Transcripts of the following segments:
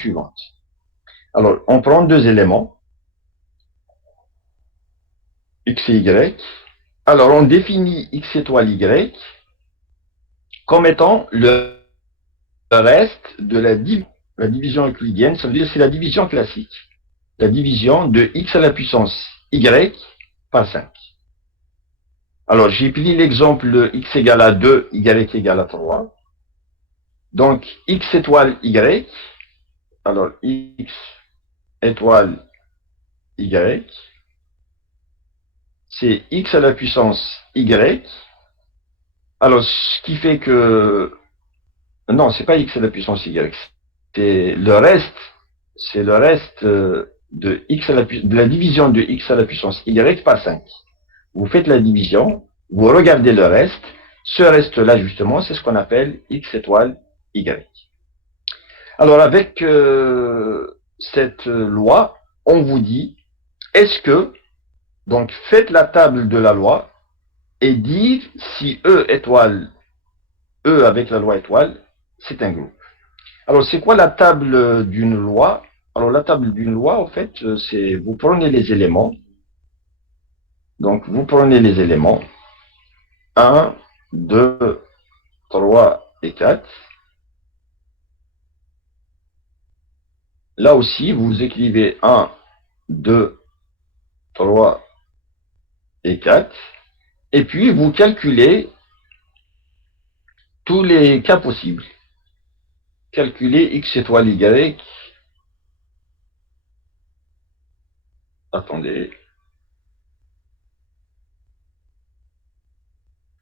suivante. Alors, on prend deux éléments, x et y. Alors, on définit x étoile y comme étant le reste de la division euclidienne. Ça veut dire que c'est la division classique. La division de x à la puissance y par 5. Alors, j'ai pris l'exemple de x égale à 2, y égale à 3. Donc, x étoile y, alors x étoile y, c'est x à la puissance y. Alors, ce qui fait que... Non, c'est pas x à la puissance y, c'est le reste de x de la division de x à la puissance y par 5. Vous faites la division, vous regardez le reste. Ce reste-là, justement, c'est ce qu'on appelle x étoile y. Alors, avec cette loi, on vous dit, est-ce que, donc, faites la table de la loi et dites si E étoile, E avec la loi étoile, c'est un groupe. Alors, c'est quoi la table d'une loi? Alors, la table d'une loi, en fait, c'est, vous prenez les éléments. Donc, vous prenez les éléments 1, 2, 3 et 4. Là aussi, vous écrivez 1, 2, 3 et 4. Et puis, vous calculez tous les cas possibles. Calculez x étoile y. Attendez.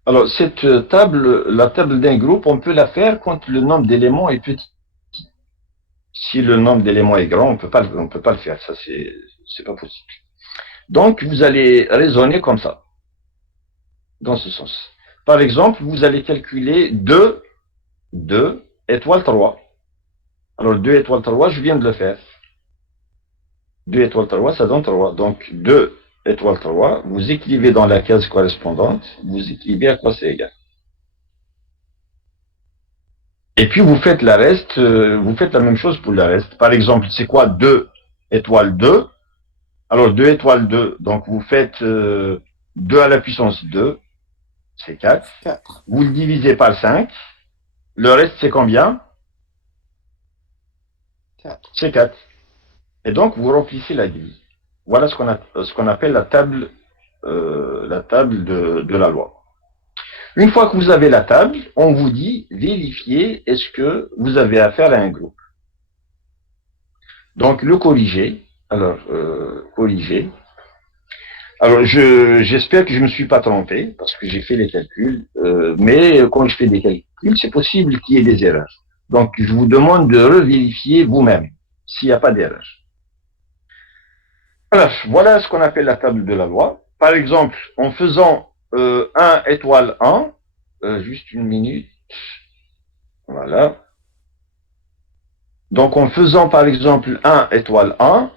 Alors, cette table, la table d'un groupe, on peut la faire quand le nombre d'éléments est petit. Si le nombre d'éléments est grand, on peut pas le faire. Ça, c'est pas possible. Donc, vous allez raisonner comme ça, dans ce sens. Par exemple, vous allez calculer 2 étoile 3. Alors, 2 étoile 3, je viens de le faire. 2 étoile 3, ça donne 3. Donc, 2 étoile 3, vous écrivez dans la case correspondante, vous écrivez à quoi c'est égal. Et puis, vous faites vous faites la même chose pour le reste. Par exemple, c'est quoi 2 étoile 2? Alors, 2 étoile 2, donc vous faites 2 à la puissance 2, c'est 4. 4. Vous le divisez par 5. Le reste, c'est combien? 4. C'est 4. Et donc, vous remplissez la grille. Voilà ce qu'on appelle la table de la loi. Une fois que vous avez la table, on vous dit, vérifiez, est-ce que vous avez affaire à un groupe. Donc, le corriger. Alors, corriger. Alors, j'espère que je ne me suis pas trompé, parce que j'ai fait les calculs, mais quand je fais des calculs, c'est possible qu'il y ait des erreurs. Donc, je vous demande de revérifier vous-même, s'il n'y a pas d'erreur. Voilà ce qu'on appelle la table de la loi. Par exemple, en faisant 1 étoile 1, juste une minute, voilà. Donc, en faisant par exemple 1 étoile 1,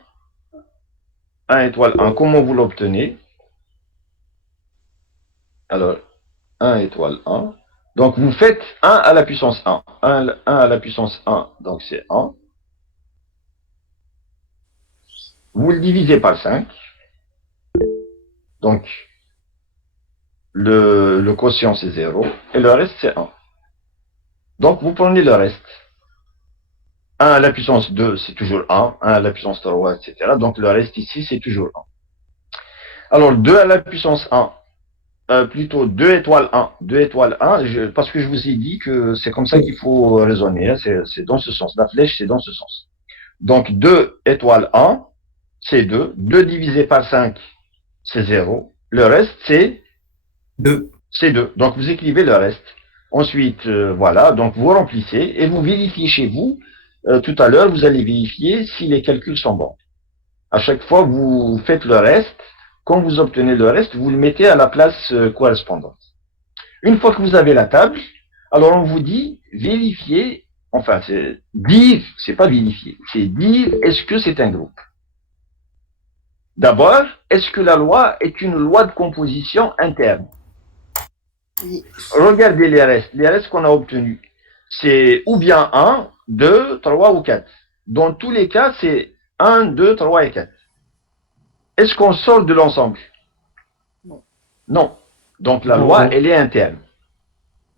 1 étoile 1, comment vous l'obtenez? Alors, 1 étoile 1. Donc, vous faites 1 à la puissance 1. 1 à la puissance 1, donc c'est 1. Vous le divisez par 5. Donc, le quotient c'est 0. Et le reste c'est 1. Donc, vous prenez le reste. 1 à la puissance 2, c'est toujours 1. 1 à la puissance 3, etc. Donc, le reste ici, c'est toujours 1. Alors, 2 à la puissance 1. Plutôt 2 étoiles 1. 2 étoiles 1, parce que je vous ai dit que c'est comme ça qu'il faut raisonner. Hein, c'est dans ce sens. La flèche, c'est dans ce sens. Donc, 2 étoiles 1, c'est 2. 2 divisé par 5, c'est 0. Le reste, c'est 2. C'est 2. Donc, vous écrivez le reste. Ensuite, voilà. Donc, vous remplissez et vous vérifiez chez vous. Tout à l'heure, vous allez vérifier si les calculs sont bons. À chaque fois, vous faites le reste. Quand vous obtenez le reste, vous le mettez à la place correspondante. Une fois que vous avez la table, alors on vous dit vérifier, enfin, c'est dire, c'est pas vérifier, c'est dire est-ce que c'est un groupe. D'abord, est-ce que la loi est une loi de composition interne? Oui. Regardez les restes qu'on a obtenus. C'est ou bien 1, 2, 3 ou 4. Dans tous les cas, c'est 1, 2, 3 et 4. Est-ce qu'on sort de l'ensemble? Non. Non. Donc la loi, elle est interne.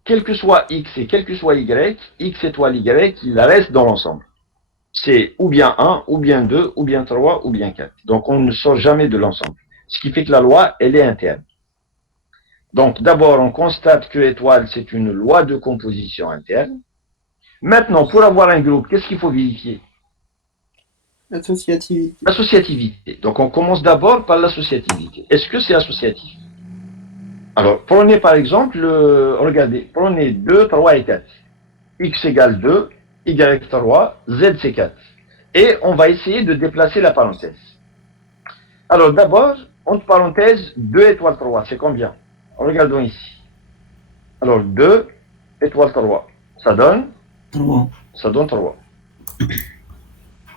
Quel que soit x et quel que soit y, x étoile y, il reste dans l'ensemble. C'est ou bien 1, ou bien 2, ou bien 3, ou bien 4. Donc on ne sort jamais de l'ensemble. Ce qui fait que la loi, elle est interne. Donc d'abord, on constate que étoile, c'est une loi de composition interne. Maintenant, pour avoir un groupe, qu'est-ce qu'il faut vérifier? Associativité. L'associativité. Donc on commence d'abord par l'associativité. Est-ce que c'est associatif? Alors, prenez par exemple, regardez, prenez 2, 3 et 4. X égale 2, Y 3, Z c'est 4. Et on va essayer de déplacer la parenthèse. Alors d'abord, entre parenthèses, 2 étoile 3, c'est combien? Regardons ici. Alors 2 étoile 3, ça donne 3. Ça donne 3.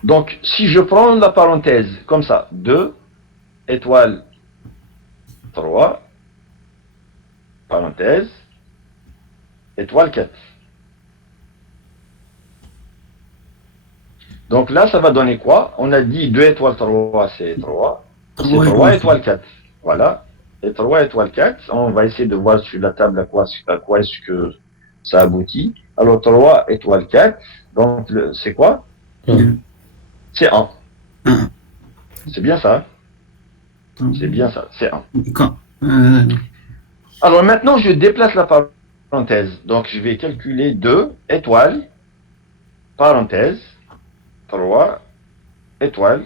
Donc si je prends la parenthèse comme ça, 2 étoile 3, parenthèse, étoile 4. Donc là, ça va donner quoi? On a dit 2 étoile 3, c'est 3. C'est 3 étoile 4. Voilà. Et 3 étoile 4. On va essayer de voir sur la table à quoi est-ce que ça aboutit. Alors 3 étoile 4. Donc c'est quoi? C'est 1. C'est bien ça. C'est bien ça. C'est 1. Alors maintenant, je déplace la parenthèse. Donc je vais calculer 2 étoiles, parenthèse, 3 étoiles,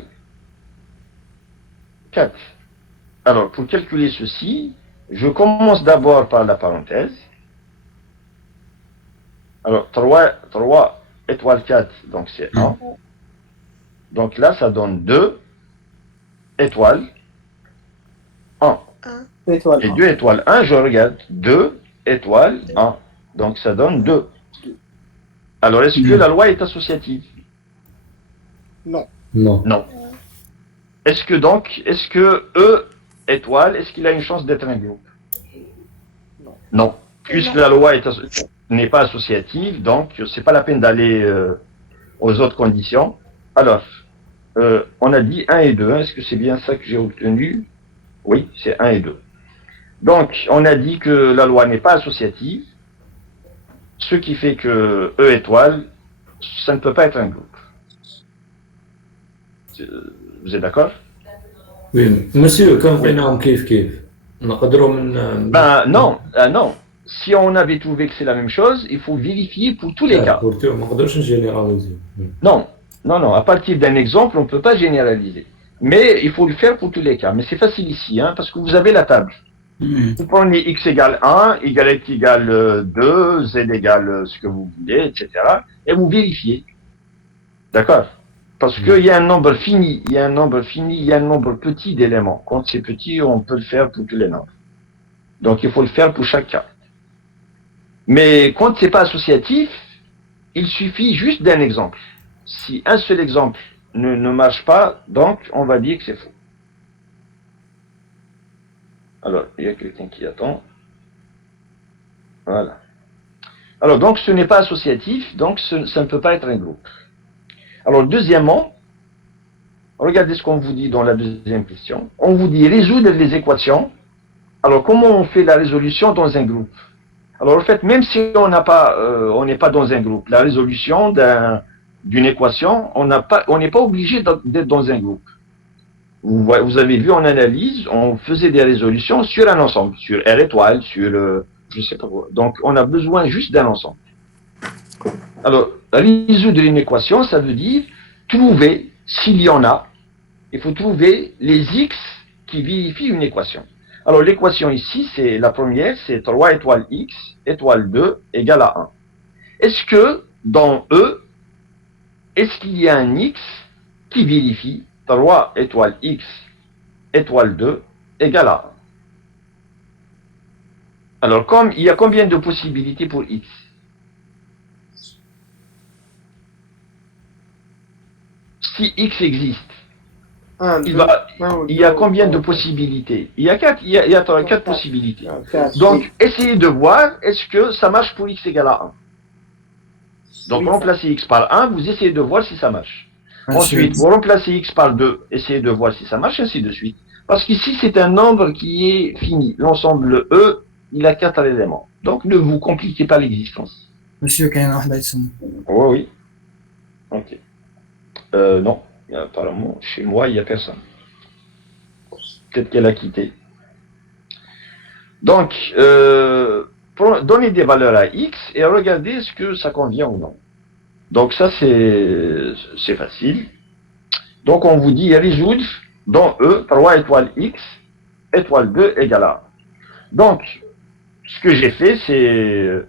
4. Alors, pour calculer ceci, je commence d'abord par la parenthèse. Alors, 3 étoile 4, donc c'est 1. Donc là, ça donne 2 étoiles 1. Étoile Et 1. 2 étoiles 1, je regarde. 2 étoiles 1. Donc ça donne 2. Alors, est-ce que la loi est associative? Non. Non. Est-ce que E étoile, est-ce qu'il a une chance d'être un groupe? Non. Puisque la loi n'est pas associative, donc c'est pas la peine d'aller aux autres conditions. Alors, on a dit 1 et 2. Est-ce que c'est bien ça que j'ai obtenu? Oui, c'est 1 et 2. Donc, on a dit que la loi n'est pas associative, ce qui fait que E étoile, ça ne peut pas être un groupe. Vous êtes d'accord? Oui, monsieur, كم بينهم كيف نقدروا من non, non. Si on avait trouvé que c'est la même chose, il faut vérifier pour tous les cas. ما نقدرش نجينيراليزي. Non, à partir d'un exemple, on ne peut pas généraliser. Mais il faut le faire pour tous les cas. Mais c'est facile ici, hein, parce que vous avez la table. Vous prenez x égale 1, y égale 2, z égale ce que vous voulez, etc. Et vous vérifiez. D'accord? Parce qu'il y a un nombre fini, il y a un nombre petit d'éléments. Quand c'est petit, on peut le faire pour tous les nombres. Donc il faut le faire pour chaque cas. Mais quand c'est pas associatif, il suffit juste d'un exemple. Si un seul exemple ne marche pas, donc on va dire que c'est faux. Alors, il y a quelqu'un qui attend. Voilà. Alors, donc ce n'est pas associatif, donc ça ne peut pas être un groupe. Alors, deuxièmement, regardez ce qu'on vous dit dans la deuxième question. On vous dit résoudre les équations. Alors, comment on fait la résolution dans un groupe? Alors, en fait, même si on n'est pas dans un groupe, la résolution d'une équation, on n'est pas obligé d'être dans un groupe. Vous avez vu en analyse, on faisait des résolutions sur un ensemble, sur R étoile, sur je sais pas quoi. Donc, on a besoin juste d'un ensemble. Alors, résoudre une équation, ça veut dire trouver, s'il y en a, il faut trouver les x qui vérifient une équation. Alors, l'équation ici, c'est la première, c'est 3 étoile x, étoile 2, égale à 1. Est-ce que, dans E, est-ce qu'il y a un x qui vérifie 3 étoile x, étoile 2, égale à 1? Alors, il y a combien de possibilités pour x? Si x existe, il y a combien de possibilités? Il y a 4 possibilités. Donc, essayez de voir, est-ce que ça marche pour x égale à 1? Donc, remplacez x par 1, vous essayez de voir si ça marche. Ensuite, vous remplacez x par 2, essayez de voir si ça marche, ainsi de suite. Parce qu'ici, c'est un nombre qui est fini. L'ensemble E, il a 4 éléments. Donc, ne vous compliquez pas l'existence. Monsieur, كاين واحد يتسمى. Oui, oui. Ok. Non. Apparemment, chez moi, il n'y a personne. Peut-être qu'elle a quitté. Donc, donnez des valeurs à x et regardez est-ce que ça convient ou non. Donc ça, c'est facile. Donc on vous dit résoudre dans E 3 étoile x étoile 2 égale à 1. Donc, ce que j'ai fait, c'est...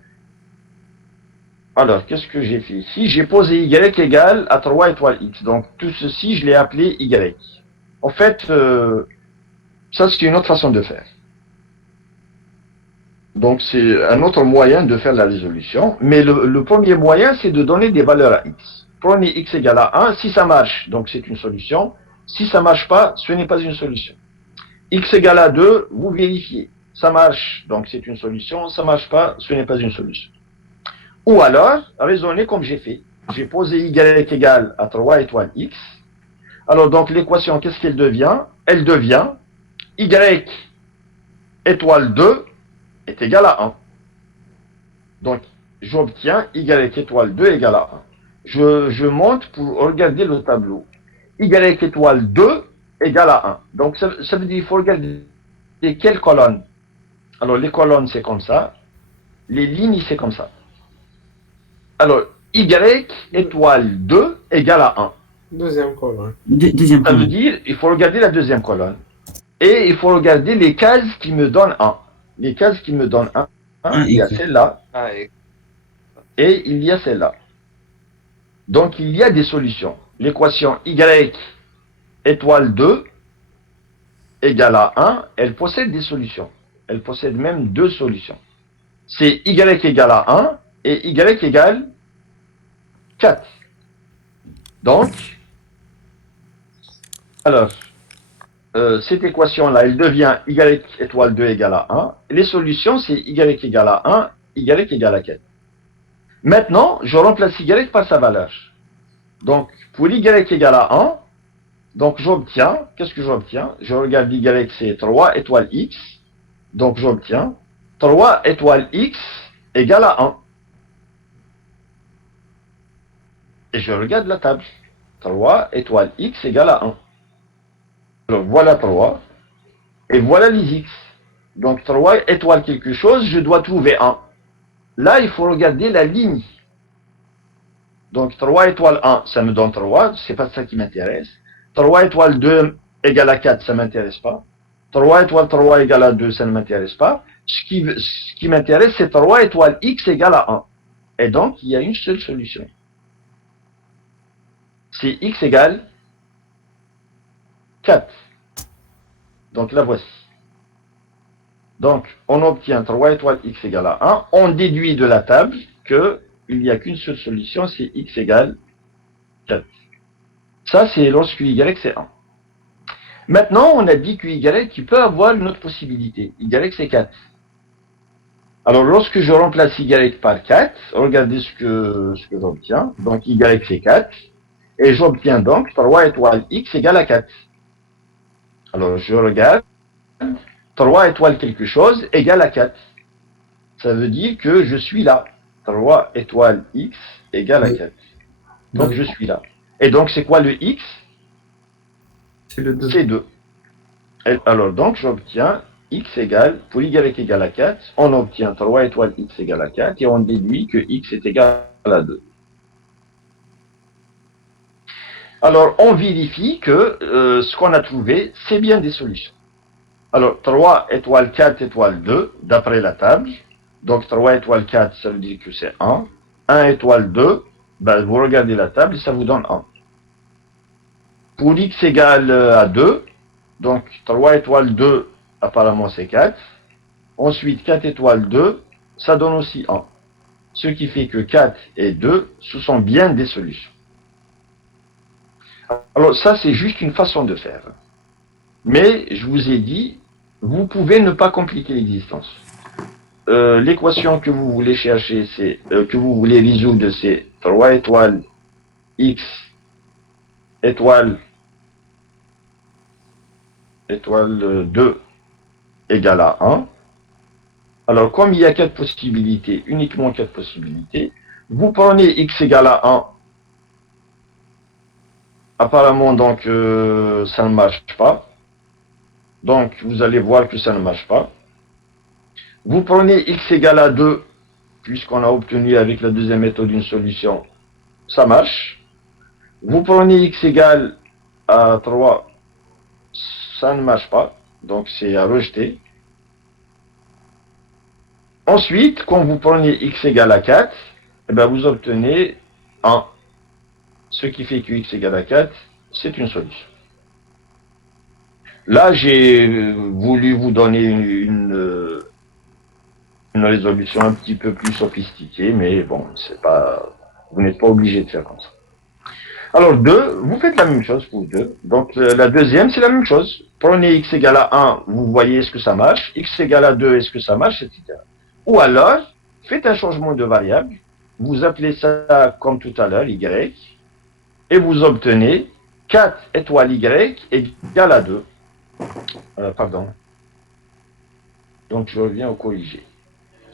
Alors, qu'est-ce que j'ai fait ici? J'ai posé y égale à 3 étoile x. Donc, tout ceci, je l'ai appelé y. En fait, ça, c'est une autre façon de faire. Donc, c'est un autre moyen de faire la résolution. Mais le premier moyen, c'est de donner des valeurs à x. Prenez x égale à 1. Si ça marche, donc c'est une solution. Si ça ne marche pas, ce n'est pas une solution. X égale à 2, vous vérifiez. Ça marche, donc c'est une solution. Ça ne marche pas, ce n'est pas une solution. Ou alors, raisonnez comme j'ai fait. J'ai posé y égale à 3 étoile x. Alors, donc, l'équation, qu'est-ce qu'elle devient? Elle devient y étoile 2 est égal à 1. Donc, j'obtiens y étoile 2 égale à 1. Je monte pour regarder le tableau. Y étoile 2 égale à 1. Donc, ça veut dire qu'il faut regarder quelle colonne. Alors, les colonnes, c'est comme ça. Les lignes, c'est comme ça. Alors, y étoile 2 égale à 1. Deuxième colonne. Deuxième Ça veut colonne. dire il faut regarder la deuxième colonne. Et il faut regarder les cases qui me donnent 1. Les cases qui me donnent 1, il y a celle-là et il y a celle-là. Donc, il y a des solutions. L'équation y étoile 2 égale à 1, elle possède des solutions. Elle possède même deux solutions. C'est y égale à 1 et y égale 4. Donc, alors, cette équation-là, elle devient y étoile 2 égale à 1. Les solutions, c'est y égale à 1, y égale à 4. Maintenant, je remplace y par sa valeur. Donc, pour y égale à 1, donc j'obtiens, qu'est-ce que j'obtiens? Je regarde y, c'est 3 étoile x. Donc, j'obtiens 3 étoile x égale à 1. Et je regarde la table. 3 étoile x égale à 1. Alors, voilà 3. Et voilà les x. Donc, 3 étoile quelque chose, je dois trouver 1. Là, il faut regarder la ligne. Donc, 3 étoile 1, ça me donne 3. C'est pas ça qui m'intéresse. 3 étoile 2 égale à 4, ça ne m'intéresse pas. 3 étoile 3 égale à 2, ça ne m'intéresse pas. Ce qui m'intéresse, c'est 3 étoile x égale à 1. Et donc, il y a une seule solution. C'est x égale 4. Donc, la voici. Donc, on obtient 3 étoiles x égale à 1. On déduit de la table qu'il n'y a qu'une seule solution, c'est x égale 4. Ça, c'est lorsque y c'est 1. Maintenant, on a dit que y qui peut avoir une autre possibilité. Y c'est 4. Alors, lorsque je remplace y par 4, regardez ce que j'obtiens. Donc, y c'est 4. Et j'obtiens donc 3 étoiles x égale à 4. Alors, je regarde. 3 étoiles quelque chose égale à 4. Ça veut dire que je suis là. 3 étoiles x égale à 4. Donc, je suis là. Et donc, c'est quoi le x? C'est le 2. C'est 2. Et alors, donc, j'obtiens x égale, pour y égale à 4, on obtient 3 étoiles x égale à 4 et on déduit que x est égal à 2. Alors, on vérifie que ce qu'on a trouvé, c'est bien des solutions. Alors, 3 étoile 4 étoile 2, d'après la table. Donc, 3 étoile 4, ça veut dire que c'est 1. 1 étoile 2, ben, vous regardez la table, ça vous donne 1. Pour x égale à 2, donc 3 étoile 2, apparemment c'est 4. Ensuite, 4 étoile 2, ça donne aussi 1. Ce qui fait que 4 et 2, ce sont bien des solutions. Alors, ça, c'est juste une façon de faire. Mais, je vous ai dit, vous pouvez ne pas compliquer l'existence. L'équation que vous voulez chercher, que vous voulez résoudre, c'est 3 étoiles x étoile 2 égale à 1. Alors, comme il y a 4 possibilités, uniquement 4 possibilités, vous prenez x égale à 1. Apparemment, donc, ça ne marche pas. Donc, vous allez voir que ça ne marche pas. Vous prenez x égale à 2, puisqu'on a obtenu avec la deuxième méthode une solution. Ça marche. Vous prenez x égale à 3, ça ne marche pas. Donc, c'est à rejeter. Ensuite, quand vous prenez x égale à 4, eh bien, vous obtenez 1. Ce qui fait que x égale à 4, c'est une solution. Là, j'ai voulu vous donner une résolution un petit peu plus sophistiquée, mais bon, c'est pas, vous n'êtes pas obligé de faire comme ça. Alors 2, vous faites la même chose pour 2. Donc la deuxième, c'est la même chose. Prenez x égale à 1, vous voyez est-ce que ça marche. X égale à 2, est-ce que ça marche, etc. Ou alors, faites un changement de variable. Vous appelez ça comme tout à l'heure, y. Et vous obtenez 4 étoiles y égale à 2. Pardon. Donc je reviens au corrigé.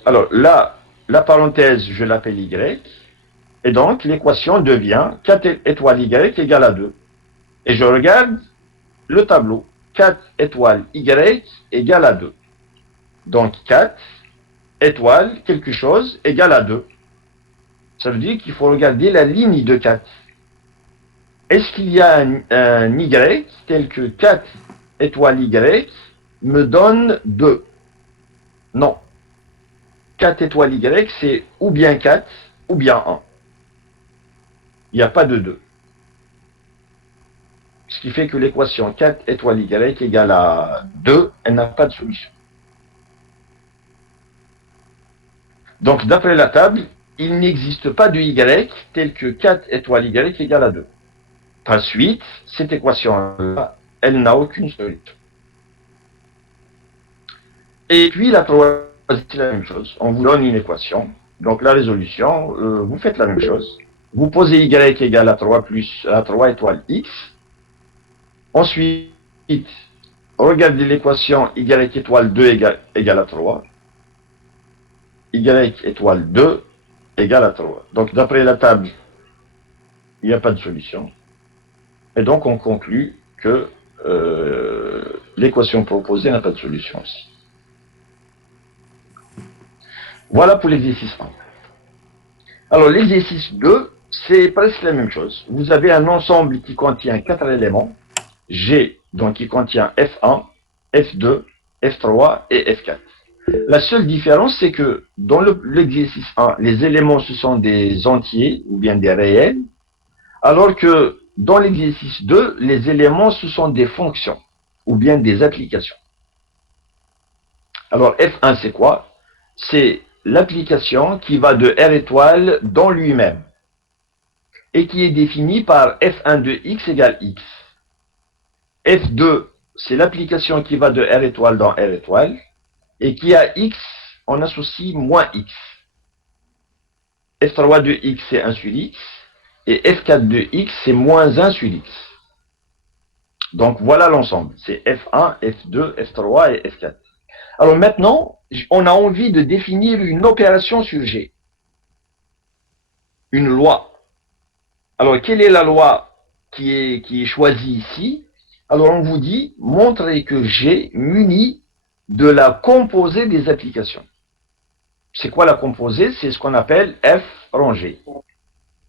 Alors là, la parenthèse, je l'appelle y. Et donc l'équation devient 4 étoiles y égale à 2. Et je regarde le tableau. 4 étoiles y égale à 2. Donc 4 étoiles quelque chose égale à 2. Ça veut dire qu'il faut regarder la ligne de 4. Est-ce qu'il y a un y tel que 4 étoiles y me donne 2? Non. 4 étoiles y, c'est ou bien 4 ou bien 1. Il n'y a pas de 2. Ce qui fait que l'équation 4 étoiles y égale à 2, elle n'a pas de solution. Donc, d'après la table, il n'existe pas de y tel que 4 étoiles y égale à 2. Par suite, cette équation-là, elle n'a aucune solution. Et puis, la troisième, c'est la même chose. On vous donne une équation. Donc, la résolution, vous faites la même chose. Vous posez y égale à 3 plus à 3 étoiles x. Ensuite, regardez l'équation y étoile 2 égale à 3. Y étoile 2 égale à 3. Donc, d'après la table, il n'y a pas de solution. Et donc, on conclut que l'équation proposée n'a pas de solution aussi. Voilà pour l'exercice 1. Alors, l'exercice 2, c'est presque la même chose. Vous avez un ensemble qui contient 4 éléments. G, donc qui contient F1, F2, F3 et F4. La seule différence, c'est que dans l'exercice 1, les éléments, ce sont des entiers ou bien des réels, alors que dans l'exercice 2, les éléments, ce sont des fonctions ou bien des applications. Alors, F1, c'est quoi? C'est l'application qui va de R étoile dans lui-même et qui est définie par F1 de x égale x. F2, c'est l'application qui va de R étoile dans R étoile et qui a x, on associe moins x. F3 de x, c'est 1 sur x et F4 de x, c'est moins 1 sur x. Donc voilà l'ensemble, c'est F1, F2, F3 et F4. Alors maintenant, on a envie de définir une opération sur G. Une loi. Alors quelle est la loi qui est choisie ici? Alors on vous dit, montrez que G munit de la composée des applications. C'est quoi la composée? C'est ce qu'on appelle F rangé.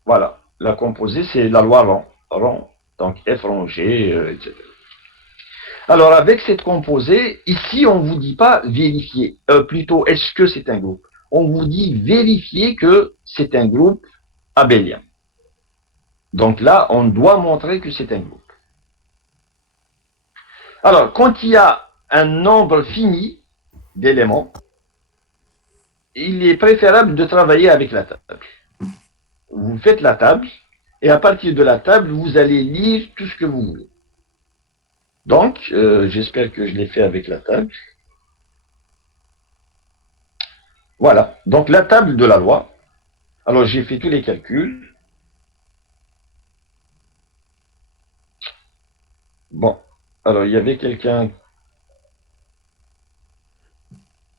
Voilà, la composée c'est la loi rang. Donc F rangé, etc. Alors avec cette composée, ici on ne vous dit pas vérifier, plutôt est-ce que c'est un groupe? On vous dit vérifier que c'est un groupe abélien. Donc là, on doit montrer que c'est un groupe. Alors, quand il y a un nombre fini d'éléments, il est préférable de travailler avec la table. Vous faites la table, et à partir de la table, vous allez lire tout ce que vous voulez. Donc, j'espère que je l'ai fait avec la table. Voilà, donc la table de la loi. Alors, j'ai fait tous les calculs. Alors, il y avait quelqu'un.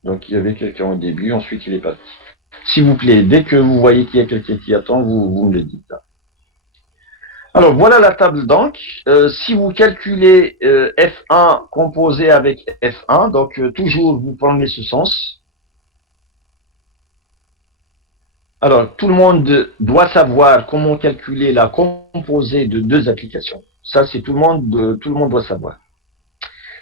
Donc, il y avait quelqu'un au début, ensuite il est parti. S'il vous plaît, dès que vous voyez qu'il y a quelqu'un qui attend, vous me le dites. Alors, voilà la table donc. Si vous calculez F1 composé avec F1, donc toujours vous prenez ce sens. Alors, tout le monde doit savoir comment calculer la composée de deux applications. Ça, c'est tout le monde doit savoir.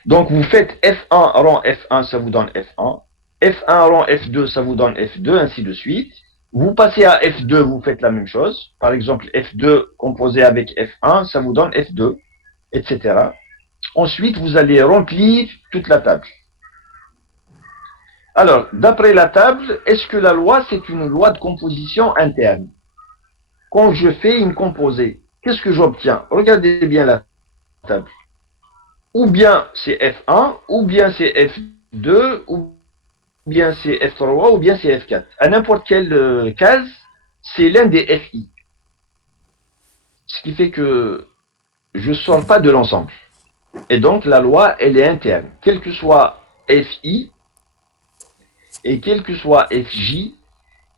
Donc, vous faites F1 rang F1, ça vous donne F1. F1 rang F2, ça vous donne F2, ainsi de suite. Vous passez à F2, vous faites la même chose. Par exemple, F2 composé avec F1, ça vous donne F2, etc. Ensuite, vous allez remplir toute la table. Alors, d'après la table, est-ce que la loi, c'est une loi de composition interne? Quand je fais une composée, qu'est-ce que j'obtiens? Regardez bien la table. Ou bien c'est F1, ou bien c'est F2, ou bien c'est F3, ou bien c'est F4. À n'importe quelle case, c'est l'un des FI. Ce qui fait que je ne sors pas de l'ensemble. Et donc la loi, elle est interne. Quel que soit FI, et quel que soit FJ,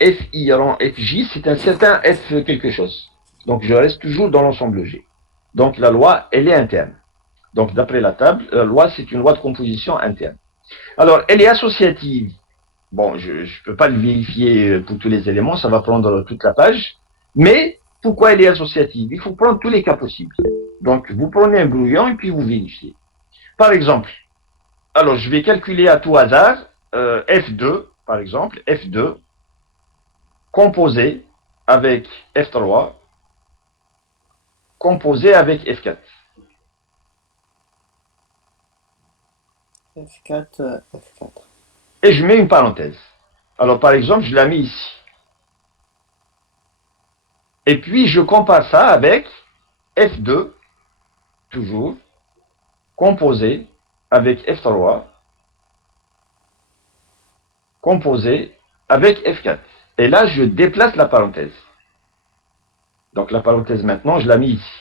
FI rang FJ, c'est un certain F quelque chose. Donc je reste toujours dans l'ensemble G. Donc la loi, elle est interne. Donc d'après la table, la loi, c'est une loi de composition interne. Alors, elle est associative. Bon, je ne peux pas le vérifier pour tous les éléments, ça va prendre toute la page. Mais pourquoi elle est associative? Il faut prendre tous les cas possibles. Donc, vous prenez un brouillon et puis vous vérifiez. Par exemple, alors je vais calculer à tout hasard F2, par exemple, F2, composé avec F3, composé avec F4. F4, F4. Et je mets une parenthèse. Alors, par exemple, je la mets ici. Et puis, je compare ça avec F2, toujours, composé avec F3, composé avec F4. Et là, je déplace la parenthèse. Donc, la parenthèse, maintenant, je la mets ici.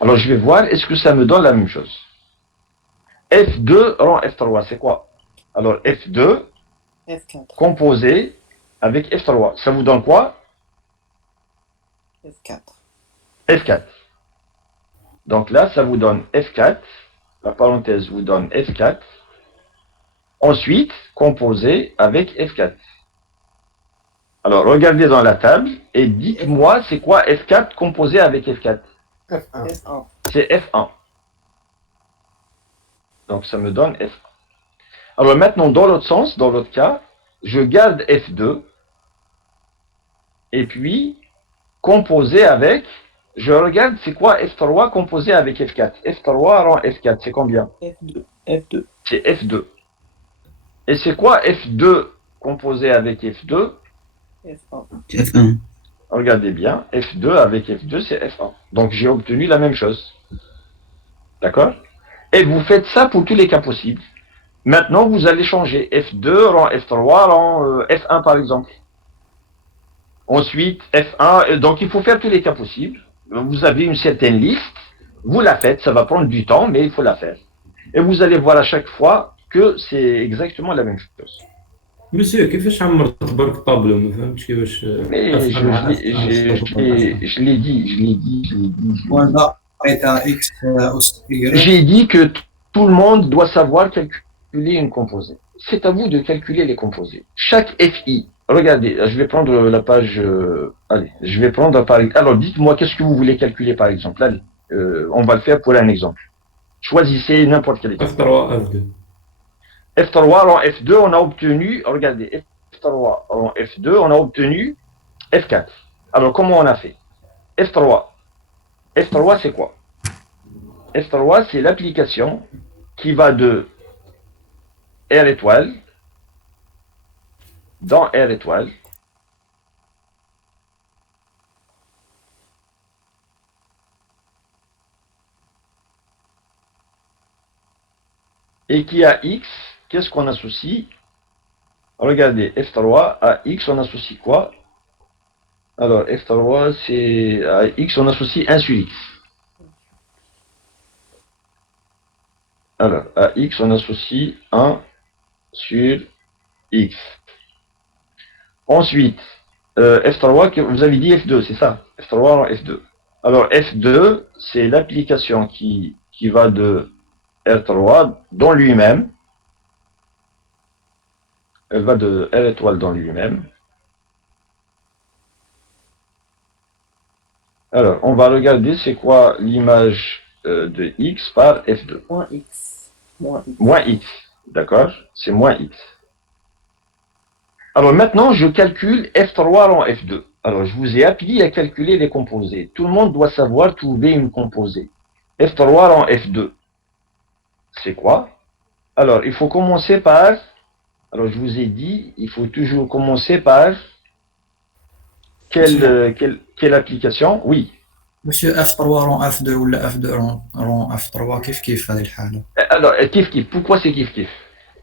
Alors, je vais voir, est-ce que ça me donne la même chose? F2 rang F3, c'est quoi? Alors, F2, F4. composé avec F3. Ça vous donne quoi? F4. F4. Donc là, ça vous donne F4. La parenthèse vous donne F4. Ensuite, composé avec F4. Alors, regardez dans la table et dites-moi, c'est quoi F4 composé avec F4? F1. F1. C'est F1. Donc, ça me donne F1. Alors maintenant, dans l'autre sens, dans l'autre cas, je garde F2 et puis composé avec, je regarde c'est quoi F3 composé avec F4. F3 rend F4, c'est combien? F2. F2. C'est F2. Et c'est quoi F2 composé avec F2? F1. F1. Regardez bien, F2 avec F2, c'est F1. Donc j'ai obtenu la même chose. D'accord? Et vous faites ça pour tous les cas possibles. Maintenant, vous allez changer F2 rend F3 rend F1 par exemple. Ensuite, F1, donc il faut faire tous les cas possibles. Vous avez une certaine liste, vous la faites, ça va prendre du temps, mais il faut la faire. Et vous allez voir à chaque fois que c'est exactement la même chose. مسيو كيفاش عمرت برك طابلو ما فهمتش كيفاش Mais je l'ai dit. وهذا بيتا X أس Y. J'ai dit que tout le monde doit savoir calculer une composée. C'est à vous de calculer les composés. Chaque FI, regardez, je vais prendre la page. Allez, je vais prendre par. Alors, dites-moi, qu'est-ce que vous voulez calculer par exemple? Allez, on va le faire pour un exemple. Choisissez n'importe quel exemple. F3 F2 F3 rang F2, on a obtenu. Regardez, F3 rang F2, on a obtenu F4. Alors, comment on a fait? F3. F3, c'est quoi? F3, c'est l'application qui va de R étoile dans R étoile et qui a X, qu'est-ce qu'on associe? Regardez, F3 à X, on associe quoi? Alors, F3, c'est à X, on associe 1 sur X. Alors, à x, on associe 1 sur x. Ensuite, F3, vous avez dit F2, c'est ça? F3 en F2. Alors, F2, c'est l'application qui va de R3 dans lui-même. Elle va de R étoile dans lui-même. Alors, on va regarder c'est quoi l'image de x par F2. Moins X. Moins X. Moins x, d'accord? C'est moins x. Alors maintenant, je calcule F3 en F2. Alors, je vous ai appris à calculer les composés. Tout le monde doit savoir trouver une composée. F3 en F2. C'est quoi? Alors, il faut commencer par... Alors, je vous ai dit, il faut toujours commencer par... Quelle application? Oui. Monsieur F3 rond F2 ou F2 rond F3 كيف هذه الحالة؟ Alors, kiff-kiff. Pourquoi c'est kiff-kiff?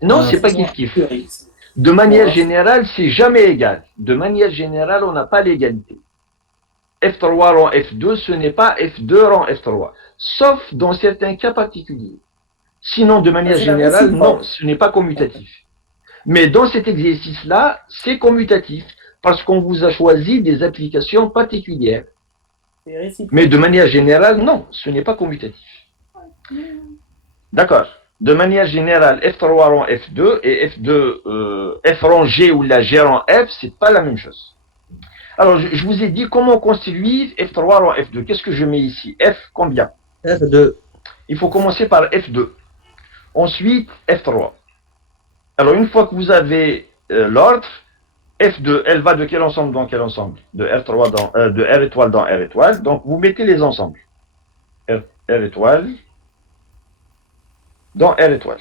Non, c'est pas Moins kiff-kiff. sur X. De manière Ouais. générale, c'est jamais égal. De manière générale, on n'a pas l'égalité. F3 rang F2, ce n'est pas F2 rang F3. Sauf dans certains cas particuliers. Sinon, de manière c'est la générale, réciproque. non, ce n'est pas commutatif. Mais dans cet exercice-là, c'est commutatif parce qu'on vous a choisi des applications particulières. C'est réciproque. Mais de manière générale, non, ce n'est pas commutatif. D'accord. De manière générale, F3 rang F2 et F2, F rang G ou la G rang F, c'est pas la même chose. Alors, je vous ai dit comment construire F3 rang F2. Qu'est-ce que je mets ici? F combien? F2. Il faut commencer par F2. Ensuite, F3. Alors, une fois que vous avez l'ordre, F2, elle va de quel ensemble dans quel ensemble? De R3 dans, de R étoile dans R étoile. Donc, vous mettez les ensembles. R étoile dans R étoile.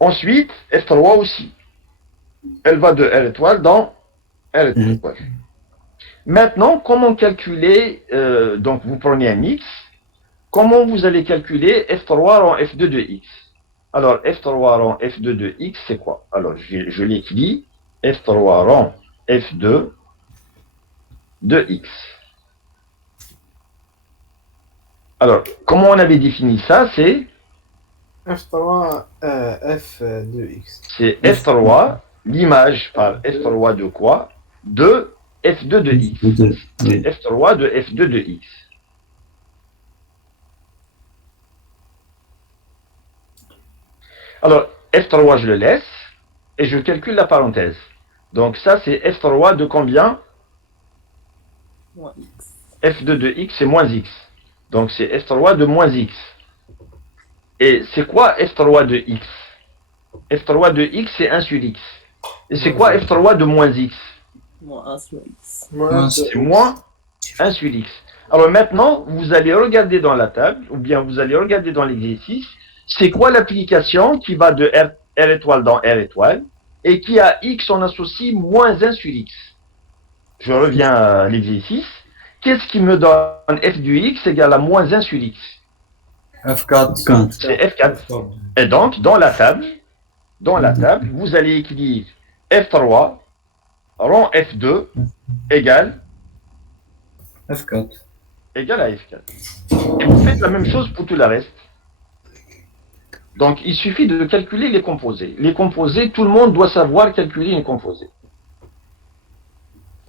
Ensuite, F3 aussi. Elle va de R étoile dans R étoile. Maintenant, comment calculer, donc vous prenez un X, comment vous allez calculer F3 rang F2 de X? Alors, F3 rang F2 de X, c'est quoi? Alors, je l'écris, F3 rang F2 de X. Alors, comment on avait défini ça? C'est F3, F2X. c'est F3, l'image par F3 de quoi? De F2 de X. C'est F3 de F2 de X. Alors, F3, je le laisse et je calcule la parenthèse. Donc ça, c'est F3 de combien? Moins X. F2 de X, c'est moins X. Donc c'est F3 de moins X. Et c'est quoi F3 de X? F3 de X, c'est 1 sur X. Et c'est quoi F3 de moins X? Moins 1 sur X. C'est moins 1 sur X. Alors maintenant, vous allez regarder dans la table, ou bien vous allez regarder dans l'exercice, c'est quoi l'application qui va de R étoile dans R étoile, et qui a X, on associe moins 1 sur X. Je reviens à l'exercice. Qu'est-ce qui me donne F du X égale à moins 1 sur X? F4. C'est F4. Et donc, dans la table, vous allez écrire F3 rang F2 égale F4. à F4. Et vous faites la même chose pour tout le reste. Donc, il suffit de calculer les composés. Les composés, tout le monde doit savoir calculer une composée.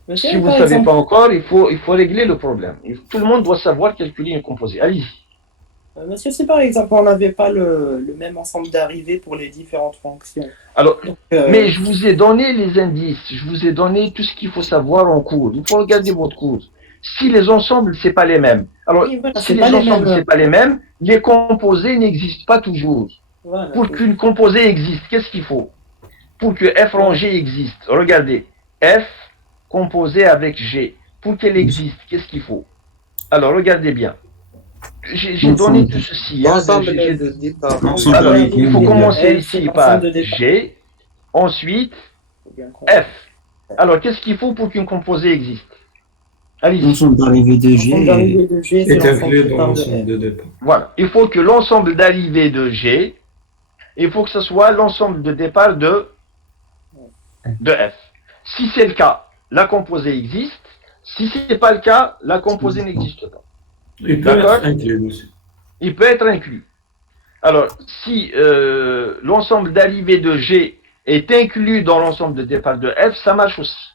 Monsieur, Si vous ne par savez exemple, pas encore, il faut régler le problème. Tout le monde doit savoir calculer une composée. Allez-y. monsieur, si par exemple on n'avait pas le même ensemble d'arrivées pour les différentes fonctions. Alors, Donc, mais je vous ai donné les indices, je vous ai donné tout ce qu'il faut savoir en cours. Il faut regarder votre cours. Si les ensembles, c'est pas les mêmes. Alors, oui, voilà, si c'est les pas les ensembles, mêmes. c'est pas les mêmes, les composés n'existent pas toujours. Voilà, Pour qu'une composée existe, qu'est-ce qu'il faut? Pour que F rang G existe, regardez, F composé avec G, pour qu'elle existe, qu'est-ce qu'il faut? Alors, regardez bien. J'ai donné tout ceci. Hein, L'ensemble j'ai- de départ. Ensemble Alors, avec il faut G. commencer F, c'est ici l'ensemble par de départ. G, ensuite faut bien comprendre. F. Alors, qu'est-ce qu'il faut pour qu'une composée existe? Allez-y. L'ensemble d'arrivée de L'ensemble G. d'arrivée de G, c'est est l'ensemble inclus de dans départ de l'ensemble F. de départ. Voilà. Il faut que l'ensemble d'arrivée de G, il faut que ce soit l'ensemble de départ de F. Si c'est le cas, la composée existe. Si ce n'est pas le cas, la composée n'existe pas. Il peut D'accord. être inclus, monsieur. Il peut être inclus. Alors, si l'ensemble d'arrivée de G est inclus dans l'ensemble de départ de F, ça marche aussi.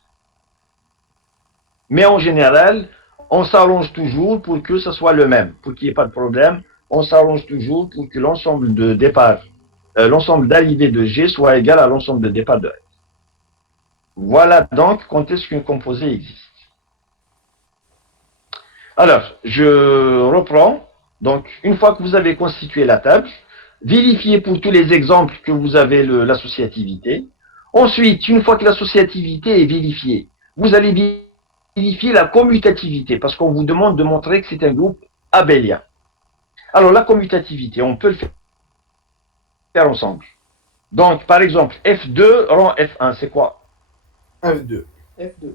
Mais en général, on s'arrange toujours pour que ce soit le même, pour qu'il n'y ait pas de problème. On s'arrange toujours pour que l'ensemble de départ, l'ensemble d'arrivée de G soit égal à l'ensemble de départ de F. Voilà donc quand est-ce qu'un composé existe. Alors, je reprends. Donc, une fois que vous avez constitué la table, vérifiez pour tous les exemples que vous avez l'associativité. Ensuite, une fois que l'associativité est vérifiée, vous allez vérifier la commutativité, parce qu'on vous demande de montrer que c'est un groupe abélien. Alors, la commutativité, on peut le faire ensemble. Donc, par exemple, F2 rend F1, c'est quoi? F2. F2.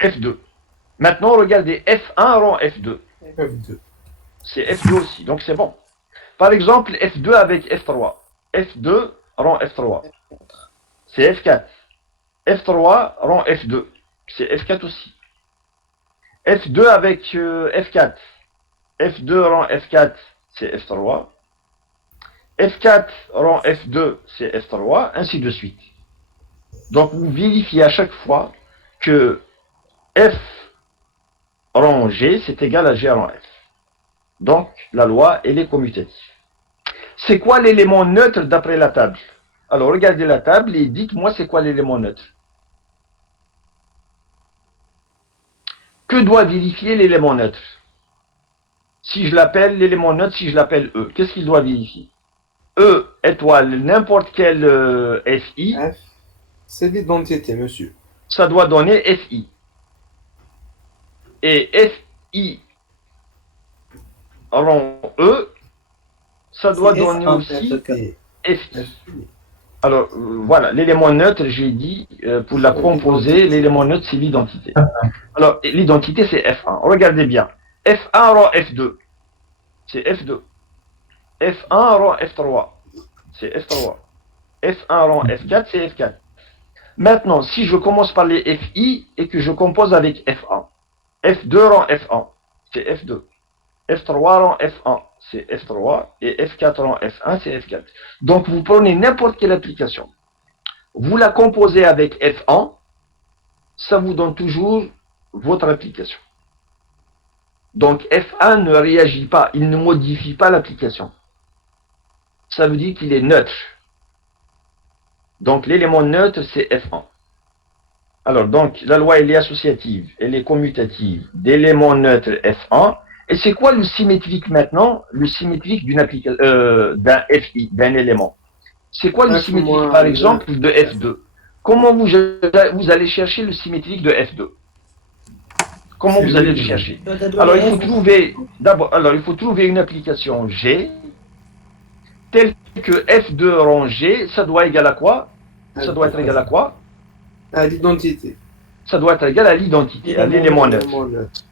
F2. Maintenant, regardez, F1 rend F2. F2. C'est F2 aussi, donc c'est bon. Par exemple, F2 avec F3. F2 rend F3. C'est F4. F3 rend F2. C'est F4 aussi. F2 avec F4. F2 rend F4, c'est F3. F4 rend F2, c'est F3, ainsi de suite. Donc vous vérifiez à chaque fois que F rang G, c'est égal à G rang F. Donc la loi, elle est commutative. C'est quoi l'élément neutre d'après la table? Alors regardez la table et dites-moi c'est quoi l'élément neutre. Que doit vérifier l'élément neutre? Si je l'appelle l'élément neutre, si je l'appelle E, qu'est-ce qu'il doit vérifier? E étoile n'importe quel FI, F, c'est l'identité, monsieur. ça doit donner FI. Et FI rond E, ça doit C'est donner F1, aussi Et FI. F, Alors voilà, l'élément neutre, j'ai dit, pour la composer, l'élément neutre c'est l'identité. Alors l'identité c'est F1. Regardez bien. F1 rend F2, c'est F2. F1 rend F3, c'est F3. F1 rend F4, c'est F4. Maintenant, si je commence par les FI et que je compose avec F1, F2 rend F1, c'est F2. F3 rend F1, c'est F3. Et F4 rend F1, c'est F4. Donc, vous prenez n'importe quelle application. Vous la composez avec F1, ça vous donne toujours votre application. Donc, F1 ne réagit pas, il ne modifie pas l'application. Ça veut dire qu'il est neutre. Donc, l'élément neutre, c'est F1. Alors, donc, la loi, elle est associative, elle est commutative d'éléments neutres F1. Et c'est quoi le symétrique maintenant? Le symétrique d'un FI, d'un élément. C'est quoi le F symétrique, moins par deux. exemple, de F2? Comment vous allez chercher le symétrique de F2? Comment vous allez le chercher? Alors, il faut trouver, d'abord, alors, il faut trouver une application G, telle que F2 rang G, ça doit être égal à quoi? Ça doit être égal à quoi? À l'identité. Ça doit être égal à l'identité, à l'élément neutre. L'élément neutre.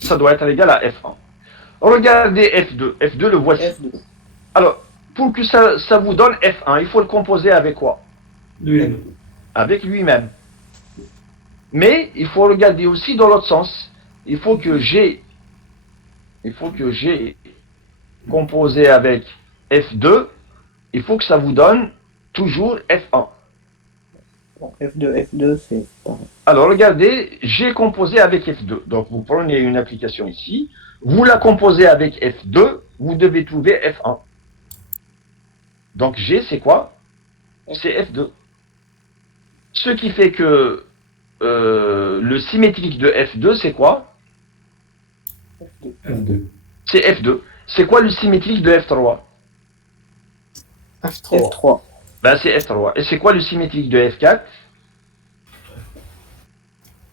Ça doit être égal à F1. Regardez F2. F2, le voici. F2. Alors, pour que ça vous donne F1, il faut le composer avec quoi? Lui. Avec lui-même. Mais il faut regarder aussi dans l'autre sens. Il faut que G composé avec F2, il faut que ça vous donne toujours F1. Bon, F2, c'est pareil. Alors regardez, G composé avec F2. Donc vous prenez une application ici, vous la composez avec F2, vous devez trouver F1. Donc G c'est quoi? C'est F2. Ce qui fait que le symétrique de F2 c'est quoi? F2. C'est F2. C'est quoi le symétrique de F3? F3. F3. Ben c'est F3. Et c'est quoi le symétrique de F4?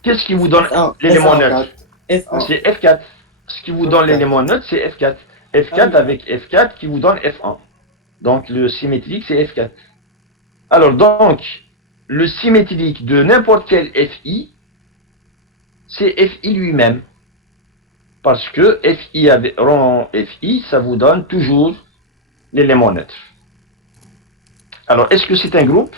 Qu'est-ce qui vous donne F1. l'élément F1. neutre? F1. C'est F4. Ce qui vous donne F4. l'élément neutre, c'est F4. F4 Ah oui. avec F4 qui vous donne F1. Donc le symétrique, c'est F4. Alors donc, le symétrique de n'importe quel FI, c'est FI lui-même. Parce que FI rond FI, ça vous donne toujours l'élément neutre. Alors, est-ce que c'est un groupe?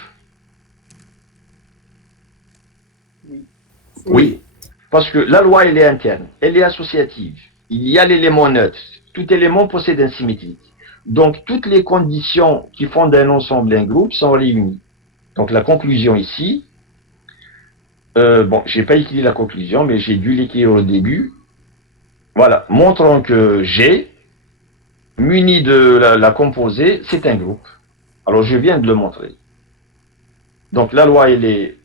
Oui. Parce que la loi, elle est interne, elle est associative. Il y a l'élément neutre. tout élément possède un symétrique. Donc, toutes les conditions qui font d'un ensemble un groupe sont réunies. Donc, la conclusion ici, bon, j'ai pas écrit la conclusion, mais j'ai dû l'écrire au début. Voilà, montrant que G, muni de la composée, c'est un groupe. Alors, je viens de le montrer. Donc, la loi, elle est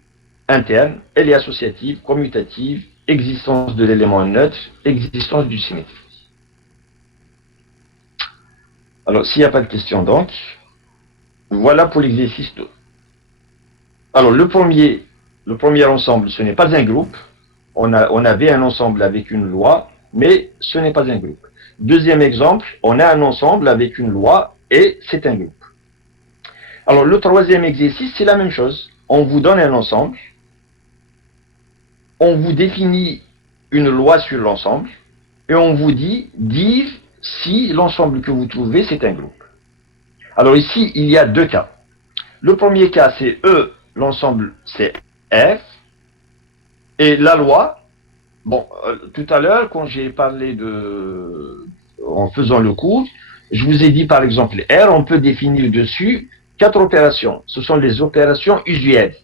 interne, elle est associative, commutative, existence de l'élément neutre, existence du symétrique. Alors, s'il n'y a pas de question, donc, voilà pour l'exercice 2. Alors, le premier ensemble, ce n'est pas un groupe. On avait un ensemble avec une loi, mais ce n'est pas un groupe. Deuxième exemple, on a un ensemble avec une loi et c'est un groupe. Alors, le troisième exercice, c'est la même chose. On vous donne un ensemble, on vous définit une loi sur l'ensemble et on vous dit dire si l'ensemble que vous trouvez, c'est un groupe. Alors ici, il y a deux cas. Le premier cas, c'est E, l'ensemble, c'est F. Et la loi, bon, tout à l'heure, quand j'ai parlé en faisant le cours, je vous ai dit par exemple, R, on peut définir dessus 4 opérations. Ce sont les opérations usuelles.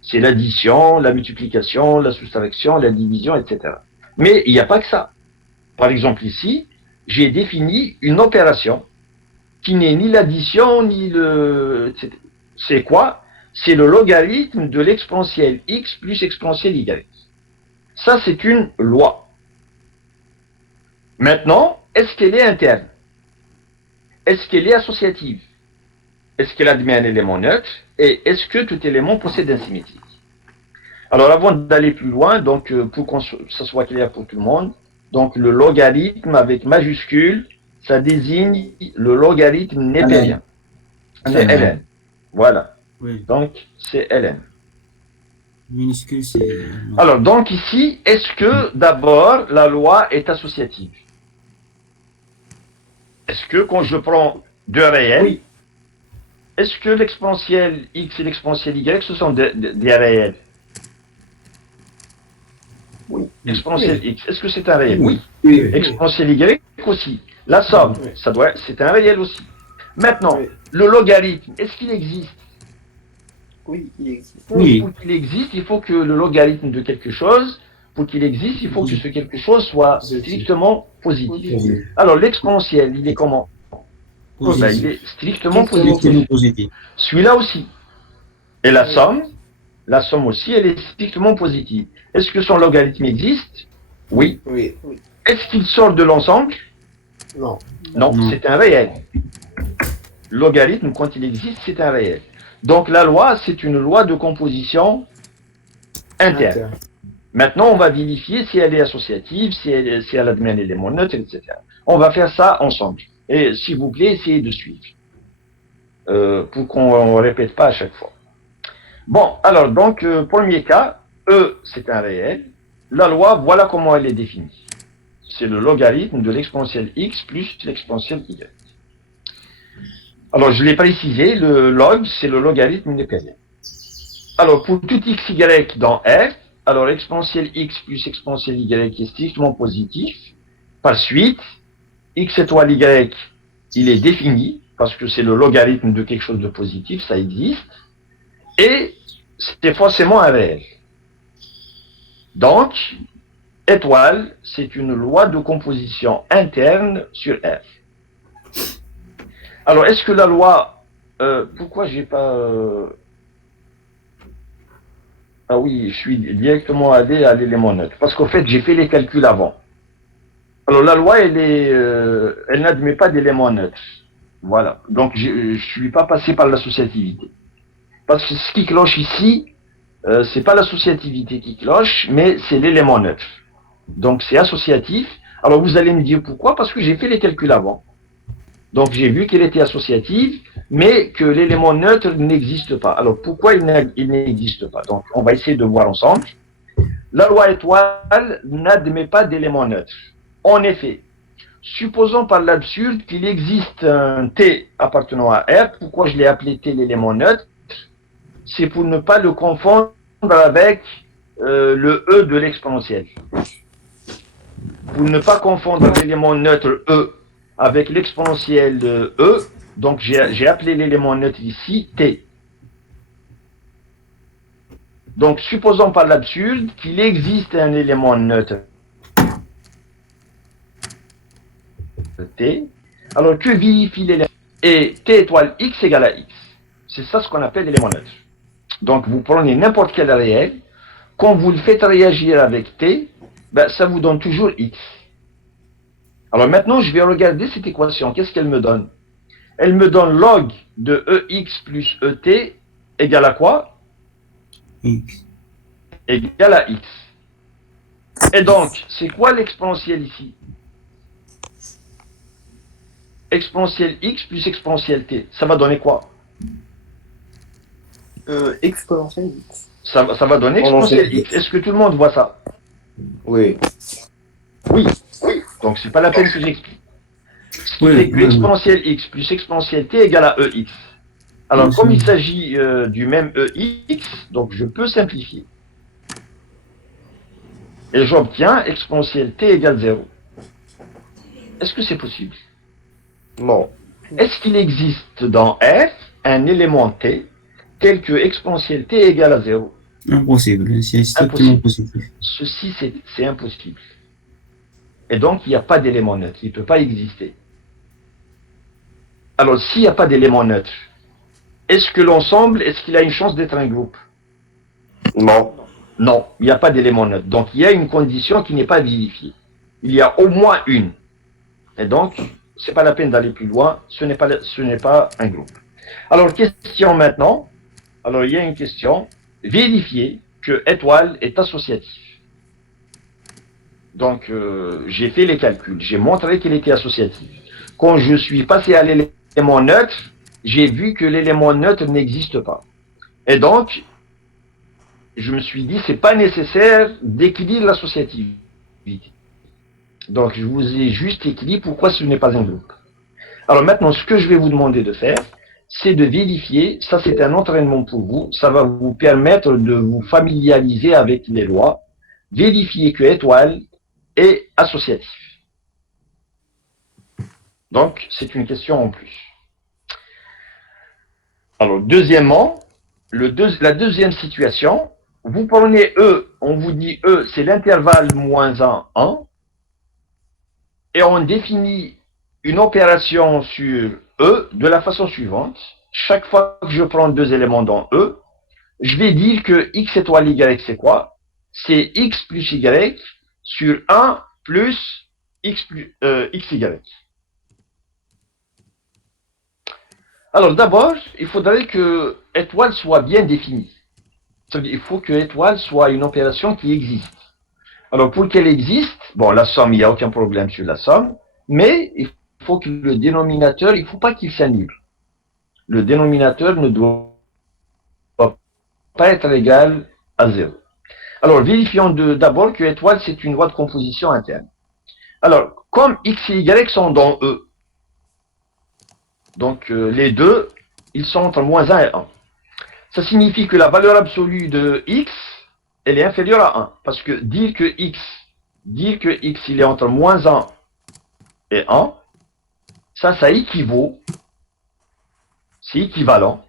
C'est l'addition, la multiplication, la soustraction, la division, etc. Mais il n'y a pas que ça. Par exemple ici, j'ai défini une opération qui n'est ni l'addition, ni le... C'est quoi? C'est le logarithme de l'exponentielle x plus exponentielle y. Ça, c'est une loi. Maintenant, est-ce qu'elle est interne? Est-ce qu'elle est associative? Est-ce qu'elle admet un élément neutre? Et est-ce que tout élément possède un symétrique? Alors, avant d'aller plus loin, donc pour que ça soit clair pour tout le monde, donc le logarithme avec majuscule, ça désigne le logarithme népérien. C'est ln. Voilà. Oui, Donc, c'est ln. minuscule, c'est. Alors, donc ici, est-ce que d'abord la loi est associative? Est-ce que quand je prends deux réels, Oui. est-ce que l'exponentielle x et l'exponentielle y, ce sont des réels? Oui. Exponentielle x, est-ce que c'est un réel? Oui. Oui. Exponentielle y aussi. La somme, Oui. c'est un réel aussi. Maintenant, Oui. le logarithme, est-ce qu'il existe? Oui, il existe. Oui. Pour qu'il existe, il faut que le logarithme de quelque chose, pour qu'il existe, il faut que ce quelque chose soit Positif. strictement positif. Positif. Alors, l'exponentiel, il est comment? Ben, il est strictement positif. Strictement positif. Celui-là aussi. Et la somme aussi, elle est strictement positive. Est-ce que son logarithme existe? Oui. Oui. Est-ce qu'il sort de l'ensemble? Non. Non, Non. c'est un réel. Logarithme, quand il existe, c'est un réel. Donc la loi, c'est une loi de composition interne. Interne. Maintenant, on va vérifier si elle est associative, si elle admet un élément neutre, etc. On va faire ça ensemble. Et s'il vous plaît, essayez de suivre. Pour qu'on ne répète pas à chaque fois. Bon, alors, donc, premier cas, E, c'est un réel. La loi, voilà comment elle est définie. C'est le logarithme de l'exponentielle x plus l'exponentielle y. Alors, je l'ai précisé, le log, c'est le logarithme népérien. Alors, pour tout x, y dans f, alors exponentielle x plus exponentielle y est strictement positif. Par suite, x étoile y, il est défini, parce que c'est le logarithme de quelque chose de positif, ça existe, et c'est forcément un réel. Donc, étoile, c'est une loi de composition interne sur f. Alors, est-ce que la loi... pourquoi j'ai pas... Ah oui, je suis directement allé à l'élément neutre. Parce qu'en fait, j'ai fait les calculs avant. Alors, la loi, elle n'admet pas d'élément neutre. Voilà. Donc, je ne suis pas passé par l'associativité. Parce que ce qui cloche ici, c'est pas l'associativité qui cloche, mais c'est l'élément neutre. Donc, c'est associatif. Alors, vous allez me dire pourquoi? Parce que j'ai fait les calculs avant. Donc, j'ai vu qu'elle était associative, mais que l'élément neutre n'existe pas. Alors, pourquoi il n'existe pas? Donc, on va essayer de voir ensemble. La loi étoile n'admet pas d'élément neutre. En effet, supposons par l'absurde qu'il existe un T appartenant à R. Pourquoi je l'ai appelé T l'élément neutre? C'est pour ne pas le confondre avec le E de l'exponentielle. Pour ne pas confondre l'élément neutre E avec l'exponentielle E. Donc j'ai appelé l'élément neutre ici T. Donc supposons par l'absurde qu'il existe un élément neutre T. Alors que vérifie l'élément? Et T étoile X égale à X. C'est ça ce qu'on appelle l'élément neutre. Donc vous prenez n'importe quel réel, quand vous le faites réagir avec T, ben, ça vous donne toujours X. Alors maintenant, je vais regarder cette équation. Qu'est-ce qu'elle me donne? Elle me donne log de EX plus ET égale à quoi? X. Égale à X. Et donc, c'est quoi l'exponentielle ici? Exponentielle X plus exponentielle T. Ça va donner quoi? Exponentielle X. Ça va donner exponentielle X. Est-ce que tout le monde voit ça? Oui. Oui. Donc, c'est pas la peine que j'explique. C'est que exponentielle X plus exponentielle T égale à EX. Alors, comme il s'agit du même EX, donc je peux simplifier. Et j'obtiens exponentielle T égale 0. Est-ce que c'est possible? Non. Est-ce qu'il existe dans F un élément T tel que exponentielle T égale à 0? Impossible, c'est strictement impossible. Ceci, c'est impossible. Et donc, il n'y a pas d'élément neutre. Il ne peut pas exister. Alors, s'il n'y a pas d'élément neutre, est-ce que l'ensemble, est-ce qu'il a une chance d'être un groupe? Non. Non, il n'y a pas d'élément neutre. Donc, il y a une condition qui n'est pas vérifiée. Il y a au moins une. Et donc, ce n'est pas la peine d'aller plus loin. Ce n'est pas un groupe. Alors, question maintenant. Alors, il y a une question. Vérifier que étoile est associatif. Donc, j'ai fait les calculs. J'ai montré qu'il était associatif. Quand je suis passé à l'élément neutre, j'ai vu que l'élément neutre n'existe pas. Et donc, je me suis dit, c'est pas nécessaire d'écrire l'associativité. Donc, je vous ai juste écrit pourquoi ce n'est pas un groupe. Alors maintenant, ce que je vais vous demander de faire, c'est de vérifier, ça c'est un entraînement pour vous, ça va vous permettre de vous familiariser avec les lois, vérifier que étoile est associatif. Donc, c'est une question en plus. Alors, deuxièmement, la deuxième situation, vous prenez E, on vous dit E, c'est l'intervalle moins 1, 1, et on définit une opération sur E de la façon suivante. Chaque fois que je prends deux éléments dans E, je vais dire que X étoile Y, c'est quoi? C'est X plus Y sur 1 plus XY. Alors d'abord, il faudrait que étoile soit bien définie. Il faut que étoile soit une opération qui existe. Alors pour qu'elle existe, bon, la somme, il n'y a aucun problème sur la somme, mais il faut que le dénominateur, il ne faut pas qu'il s'annule. Le dénominateur ne doit pas être égal à 0. Alors vérifions d'abord que étoile, c'est une loi de composition interne. Alors, comme X et Y sont dans E, donc les deux, ils sont entre moins 1 et 1. Ça signifie que la valeur absolue de X, elle est inférieure à 1. Parce que dire que X il est entre moins 1 et 1, ça équivaut, c'est équivalent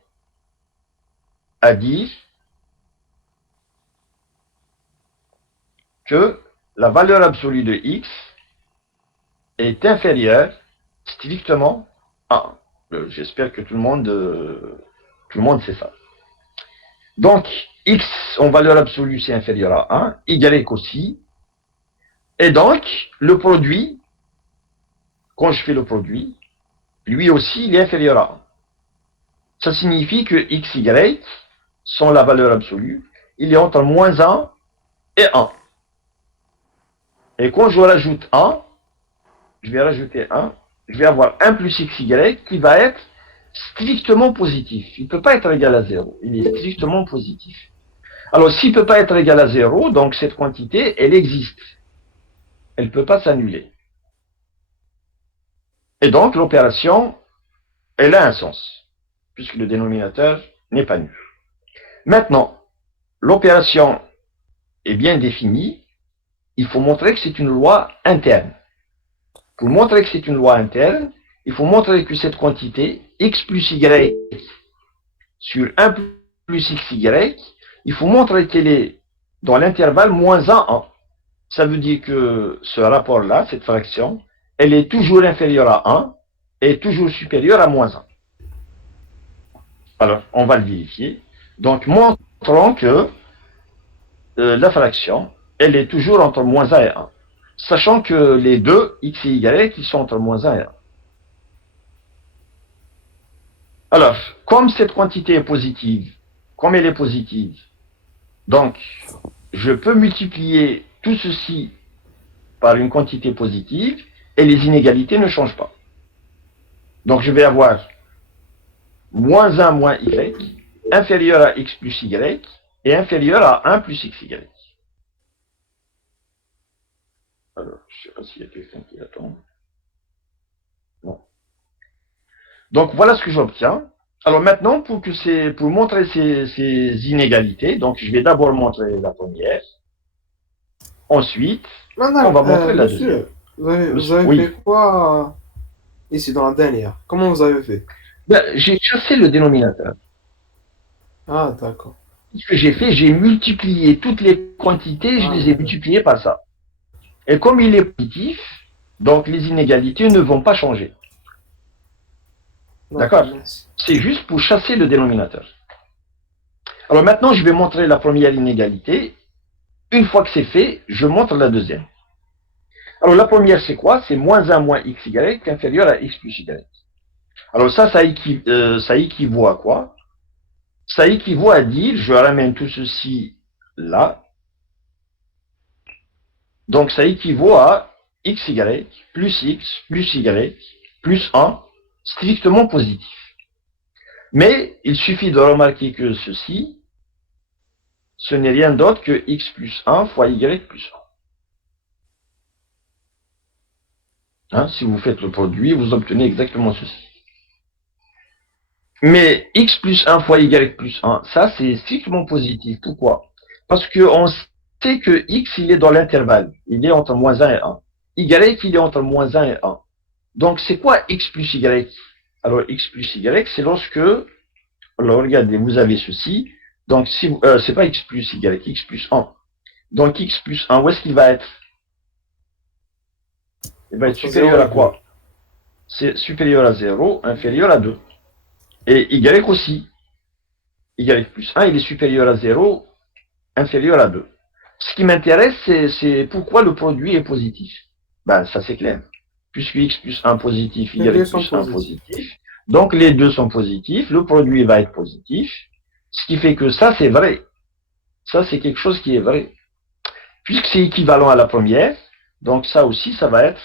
à dire que la valeur absolue de X est inférieure strictement à 1. J'espère que tout le monde sait ça. Donc, X en valeur absolue, c'est inférieur à 1, Y aussi. Et donc, le produit, quand je fais le produit, lui aussi, il est inférieur à 1. Ça signifie que X, Y sont la valeur absolue. Il est entre moins 1 et 1. Et quand je rajoute 1, je vais rajouter 1, je vais avoir 1 plus XY qui va être strictement positif. Il ne peut pas être égal à 0. Il est strictement positif. Alors, s'il ne peut pas être égal à 0, donc cette quantité, elle existe. Elle ne peut pas s'annuler. Et donc, l'opération, elle a un sens, puisque le dénominateur n'est pas nul. Maintenant, l'opération est bien définie. Il faut montrer que c'est une loi interne. Pour montrer que c'est une loi interne, il faut montrer que cette quantité, x plus y sur 1 plus xy, il faut montrer qu'elle est dans l'intervalle moins 1, 1. Ça veut dire que ce rapport-là, cette fraction, elle est toujours inférieure à 1 et toujours supérieure à moins 1. Alors, on va le vérifier. Donc, montrons que la fraction, elle est toujours entre moins 1 et 1. Sachant que les deux, x et y, ils sont entre moins 1 et 1. Alors, comme cette quantité est positive, comme elle est positive, donc, je peux multiplier tout ceci par une quantité positive et les inégalités ne changent pas. Donc, je vais avoir moins 1 moins y inférieur à x plus y et inférieur à 1 plus xy. Alors, je ne sais pas s'il y a quelqu'un qui attend. Non. Donc, voilà ce que j'obtiens. Alors maintenant, pour montrer ces inégalités, donc je vais d'abord montrer la première. Ensuite, on va montrer la deuxième. Vous avez Oui. fait quoi ici dans la dernière? Comment vous avez fait? Ben, j'ai chassé le dénominateur. Ah, d'accord. Ce que j'ai fait, j'ai multiplié toutes les quantités, je les ai multipliées par ça. Et comme il est positif, donc les inégalités ne vont pas changer. D'accord. Merci. C'est juste pour chasser le dénominateur. Alors maintenant, je vais montrer la première inégalité. Une fois que c'est fait, je montre la deuxième. Alors la première, c'est quoi? C'est moins 1 moins xy inférieur à x plus y. Alors ça équivaut à quoi? Ça équivaut à dire, je ramène tout ceci là. Donc ça équivaut à xy plus x plus y plus 1 strictement positif. Mais il suffit de remarquer que ceci, ce n'est rien d'autre que x plus 1 fois y plus 1. Hein, si vous faites le produit, vous obtenez exactement ceci. Mais x plus 1 fois y plus 1, ça c'est strictement positif. Pourquoi? Parce qu'on sait que x il est dans l'intervalle. Il est entre moins 1 et 1. Y il est entre moins 1 et 1. Donc c'est quoi x plus y? Alors x plus y, c'est lorsque, alors regardez, vous avez ceci. Donc si c'est pas x plus y, x plus 1. Donc x plus 1, où est-ce qu'il va être? Il va être supérieur à quoi? C'est supérieur à 0, inférieur à 2. Et y aussi. Y plus 1, il est supérieur à 0, inférieur à 2. Ce qui m'intéresse, c'est pourquoi le produit est positif. Ben, ça c'est clair. Puisque x plus 1 positif, y plus 1 positif. Donc les deux sont positifs, le produit va être positif. Ce qui fait que ça c'est vrai. Ça c'est quelque chose qui est vrai. Puisque c'est équivalent à la première, donc ça aussi ça va être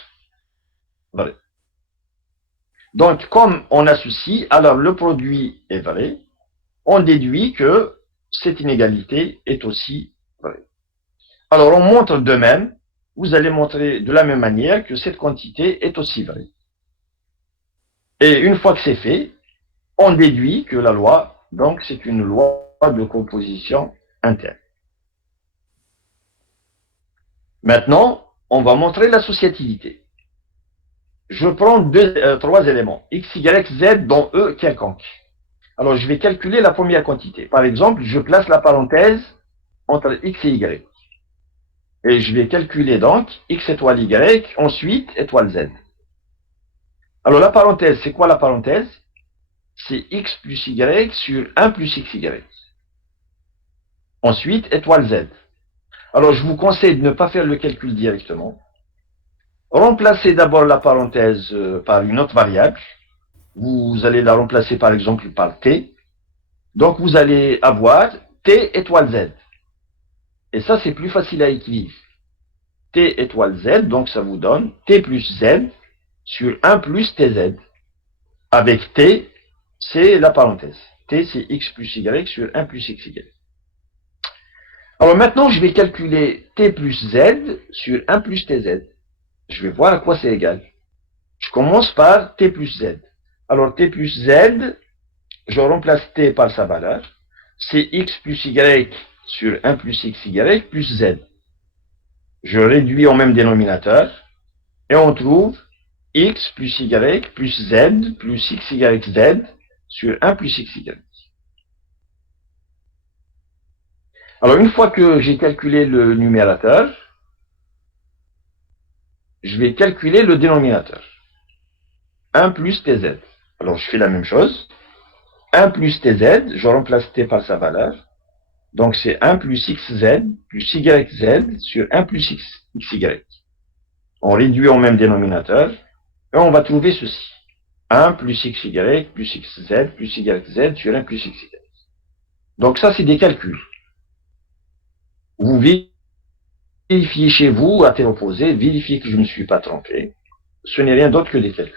vrai. Donc comme on a ceci, alors le produit est vrai. On déduit que cette inégalité est aussi vraie. Alors on montre de même, vous allez montrer de la même manière que cette quantité est aussi vraie. Et une fois que c'est fait, on déduit que la loi, donc c'est une loi de composition interne. Maintenant, on va montrer l'associativité. Je prends trois éléments, x, y, z dont E quelconque. Alors je vais calculer la première quantité. Par exemple, je place la parenthèse entre x et y. Et je vais calculer donc x étoile y, ensuite étoile z. Alors la parenthèse, c'est quoi la parenthèse? C'est x plus y sur 1 plus xy. Ensuite, étoile z. Alors je vous conseille de ne pas faire le calcul directement. Remplacez d'abord la parenthèse par une autre variable. Vous allez la remplacer par exemple par t. Donc vous allez avoir t étoile z. Et ça c'est plus facile à écrire. T étoile z, donc ça vous donne t plus z sur 1 plus tz. Avec t, c'est la parenthèse. T c'est x plus y sur 1 plus xy. Alors maintenant je vais calculer t plus z sur 1 plus tz. Je vais voir à quoi c'est égal. Je commence par t plus z. Alors t plus z, je remplace t par sa valeur. C'est x plus y sur 1 plus xy plus z. Je réduis au même dénominateur et on trouve x plus y plus z plus xyz sur 1 plus xy. Alors, une fois que j'ai calculé le numérateur, je vais calculer le dénominateur. 1 plus tz. Alors, je fais la même chose. 1 plus tz, je remplace t par sa valeur. Donc, c'est 1 plus xz plus yz sur 1 plus xy. On réduit au même dénominateur et on va trouver ceci. 1 plus xy plus xz plus yz sur 1 plus xy. Donc, ça, c'est des calculs. Vous vérifiez chez vous, à terre opposée, vérifiez que je ne me suis pas trompé. Ce n'est rien d'autre que des calculs.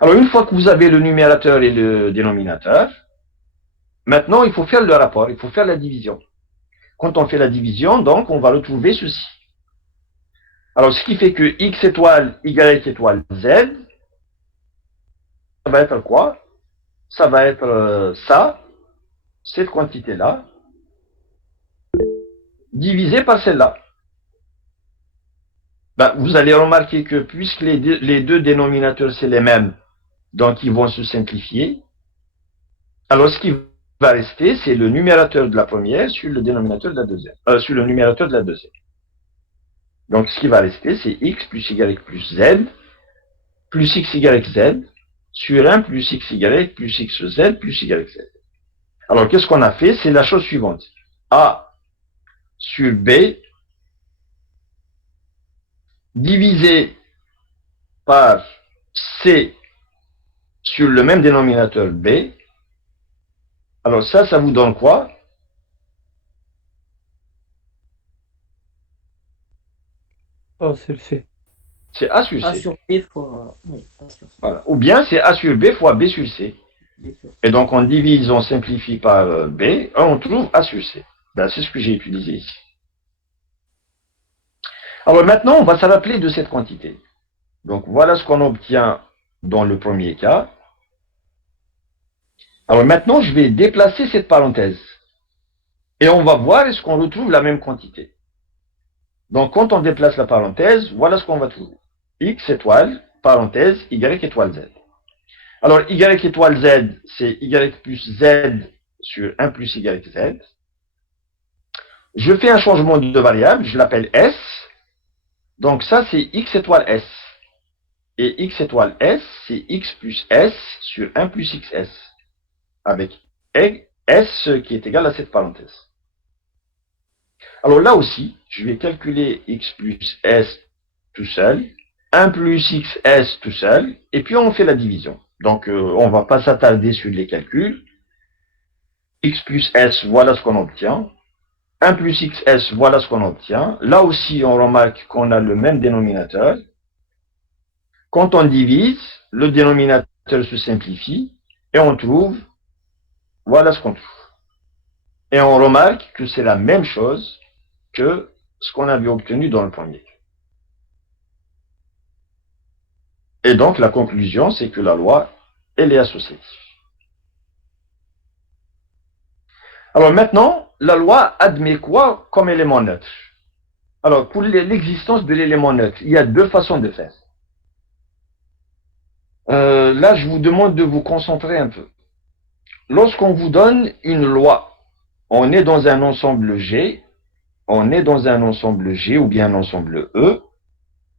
Alors, une fois que vous avez le numérateur et le dénominateur, maintenant, il faut faire le rapport, il faut faire la division. Quand on fait la division, donc, on va retrouver ceci. Alors, ce qui fait que x étoile, y étoile, z, ça va être quoi? Ça va être ça, cette quantité-là, divisé par celle-là. Ben, vous allez remarquer que puisque les deux dénominateurs, c'est les mêmes, donc ils vont se simplifier. Alors, ce qui va rester, c'est le numérateur de la première sur le dénominateur de la deuxième. Sur le numérateur de la deuxième. Donc, ce qui va rester, c'est x plus y plus z plus xyz sur 1 plus xy plus xz plus yz. Alors, qu'est-ce qu'on a fait? C'est la chose suivante. A sur B divisé par C sur le même dénominateur B. Alors ça vous donne quoi? A sur C. C'est A sur A C. sur B fois... Oui, A sur C. Voilà. Ou bien c'est A sur B fois B sur C. Et donc on divise, on simplifie par B, et on trouve A sur C. Ben, c'est ce que j'ai utilisé ici. Alors maintenant, on va se rappeler de cette quantité. Donc voilà ce qu'on obtient dans le premier cas. Alors maintenant, je vais déplacer cette parenthèse. Et on va voir est-ce qu'on retrouve la même quantité. Donc quand on déplace la parenthèse, voilà ce qu'on va trouver. X étoile, parenthèse, Y étoile Z. Alors Y étoile Z, c'est Y plus Z sur 1 plus YZ. Je fais un changement de variable, je l'appelle S. Donc ça, c'est X étoile S. Et X étoile S, c'est X plus S sur 1 plus XS. Avec S qui est égal à cette parenthèse. Alors là aussi, je vais calculer X plus S tout seul, 1 plus XS tout seul, et puis on fait la division. Donc on ne va pas s'attarder sur les calculs. X plus S, voilà ce qu'on obtient. 1 plus XS, voilà ce qu'on obtient. Là aussi, on remarque qu'on a le même dénominateur. Quand on divise, le dénominateur se simplifie et on trouve, voilà ce qu'on trouve. Et on remarque que c'est la même chose que ce qu'on avait obtenu dans le premier. Et donc, la conclusion, c'est que la loi, elle est associative. Alors maintenant, la loi admet quoi comme élément neutre? Alors, pour l'existence de l'élément neutre, il y a deux façons de faire. Là, je vous demande de vous concentrer un peu. Lorsqu'on vous donne une loi, on est dans un ensemble G, on est dans un ensemble G ou bien un ensemble E,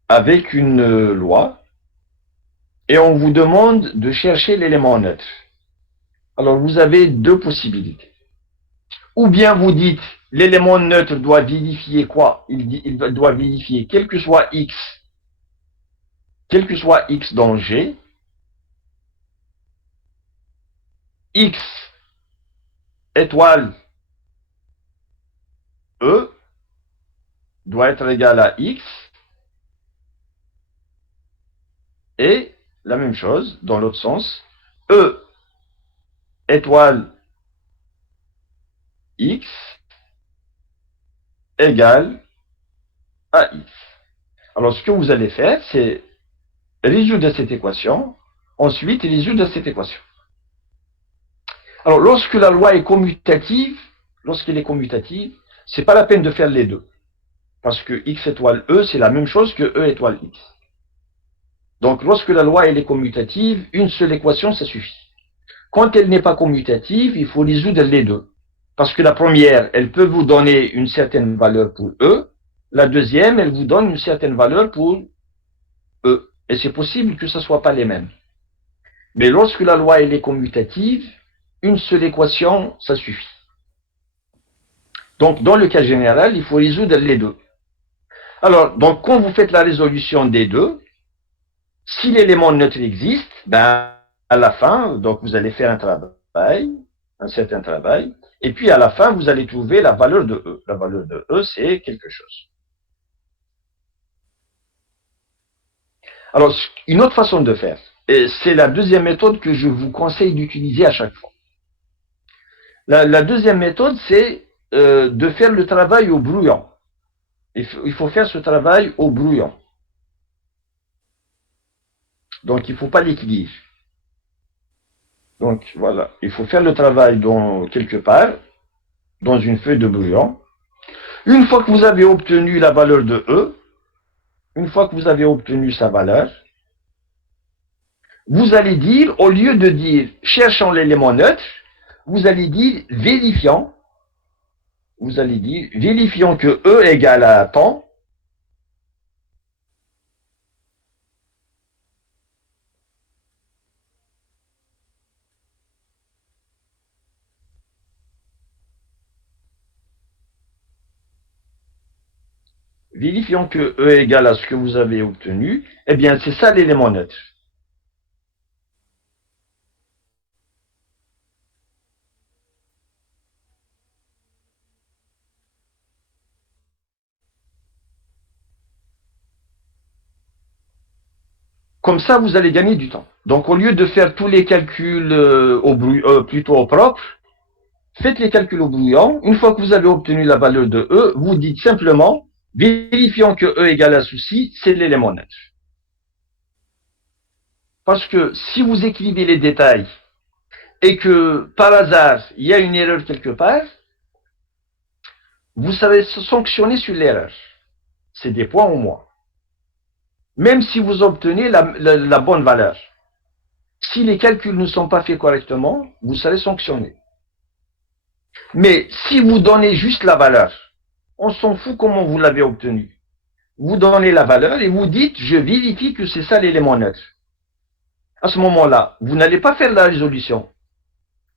avec une loi, et on vous demande de chercher l'élément neutre. Alors, vous avez deux possibilités. Ou bien vous dites, l'élément neutre doit vérifier quoi? Il doit vérifier quel que soit x dans G, x étoile E doit être égal à x, et la même chose dans l'autre sens, E étoile x égale à x. Alors, ce que vous allez faire, c'est résoudre cette équation, ensuite résoudre cette équation. Alors, lorsque la loi est commutative, lorsqu'elle est commutative, c'est pas la peine de faire les deux. Parce que x étoile E, c'est la même chose que E étoile x. Donc, lorsque la loi elle est commutative, une seule équation, ça suffit. Quand elle n'est pas commutative, il faut résoudre les deux. Parce que la première, elle peut vous donner une certaine valeur pour E. La deuxième, elle vous donne une certaine valeur pour E. Et c'est possible que ce ne soit pas les mêmes. Mais lorsque la loi elle est commutative, une seule équation, ça suffit. Donc, dans le cas général, il faut résoudre les deux. Alors, donc, quand vous faites la résolution des deux, si l'élément neutre existe, ben, à la fin, donc vous allez faire un travail, un certain travail, et puis à la fin, vous allez trouver la valeur de E. La valeur de E, c'est quelque chose. Alors, une autre façon de faire, et c'est la deuxième méthode que je vous conseille d'utiliser à chaque fois. La deuxième méthode, c'est de faire le travail au brouillon. Il faut faire ce travail au brouillon. Donc, il ne faut pas l'équilibre. Donc, voilà. Il faut faire le travail quelque part, dans une feuille de brouillon. Une fois que vous avez obtenu la valeur de E, une fois que vous avez obtenu sa valeur, vous allez dire, au lieu de dire cherchons l'élément neutre, vous allez dire vérifions. Vous allez dire vérifions que E égale à temps. Vérifions que E égale à ce que vous avez obtenu. Eh bien, c'est ça l'élément neutre. Comme ça, vous allez gagner du temps. Donc, au lieu de faire tous les calculs plutôt au propre, faites les calculs au brouillon. Une fois que vous avez obtenu la valeur de E, vous dites simplement, vérifions que E égale à ceci, c'est l'élément neutre. Parce que si vous écrivez les détails et que par hasard, il y a une erreur quelque part, vous savez sanctionner sur l'erreur. C'est des points au moins. Même si vous obtenez la bonne valeur. Si les calculs ne sont pas faits correctement, vous serez sanctionné. Mais si vous donnez juste la valeur, on s'en fout comment vous l'avez obtenue. Vous donnez la valeur et vous dites, je vérifie que c'est ça l'élément neutre. À ce moment-là, vous n'allez pas faire la résolution.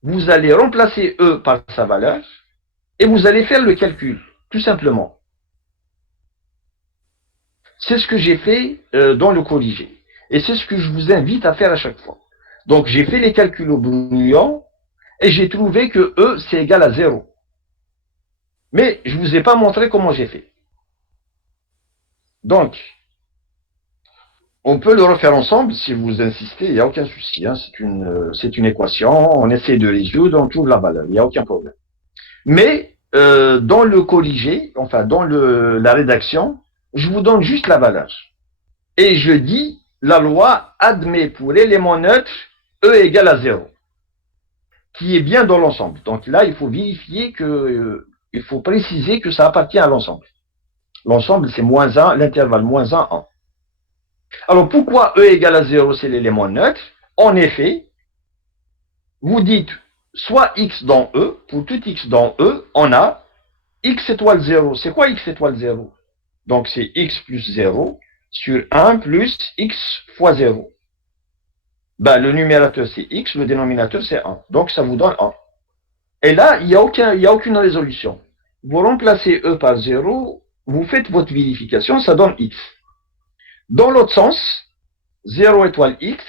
Vous allez remplacer E par sa valeur et vous allez faire le calcul, tout simplement. C'est ce que j'ai fait dans le corrigé. Et c'est ce que je vous invite à faire à chaque fois. Donc, j'ai fait les calculs au brouillon et j'ai trouvé que E, c'est égal à 0. Mais je ne vous ai pas montré comment j'ai fait. Donc, on peut le refaire ensemble si vous insistez, il n'y a aucun souci. Hein. C'est une équation, on essaie de résoudre, on trouve la valeur, il n'y a aucun problème. Mais dans le corrigé, enfin dans la rédaction, je vous donne juste la valeur. Et je dis, la loi admet pour l'élément neutre E égale à 0, qui est bien dans l'ensemble. Donc là, il faut vérifier il faut préciser que ça appartient à l'ensemble. L'ensemble, c'est moins 1, l'intervalle moins 1, 1. Alors, pourquoi E égale à 0, c'est l'élément neutre? En effet, vous dites soit X dans E, pour tout X dans E, on a X étoile 0. C'est quoi X étoile 0? Donc, c'est X plus 0 sur 1 plus X fois 0. Ben, le numérateur, c'est X, le dénominateur, c'est 1. Donc, ça vous donne 1. Et là, il n'y a aucune résolution. Vous remplacez E par 0, vous faites votre vérification, ça donne X. Dans l'autre sens, 0 étoile X,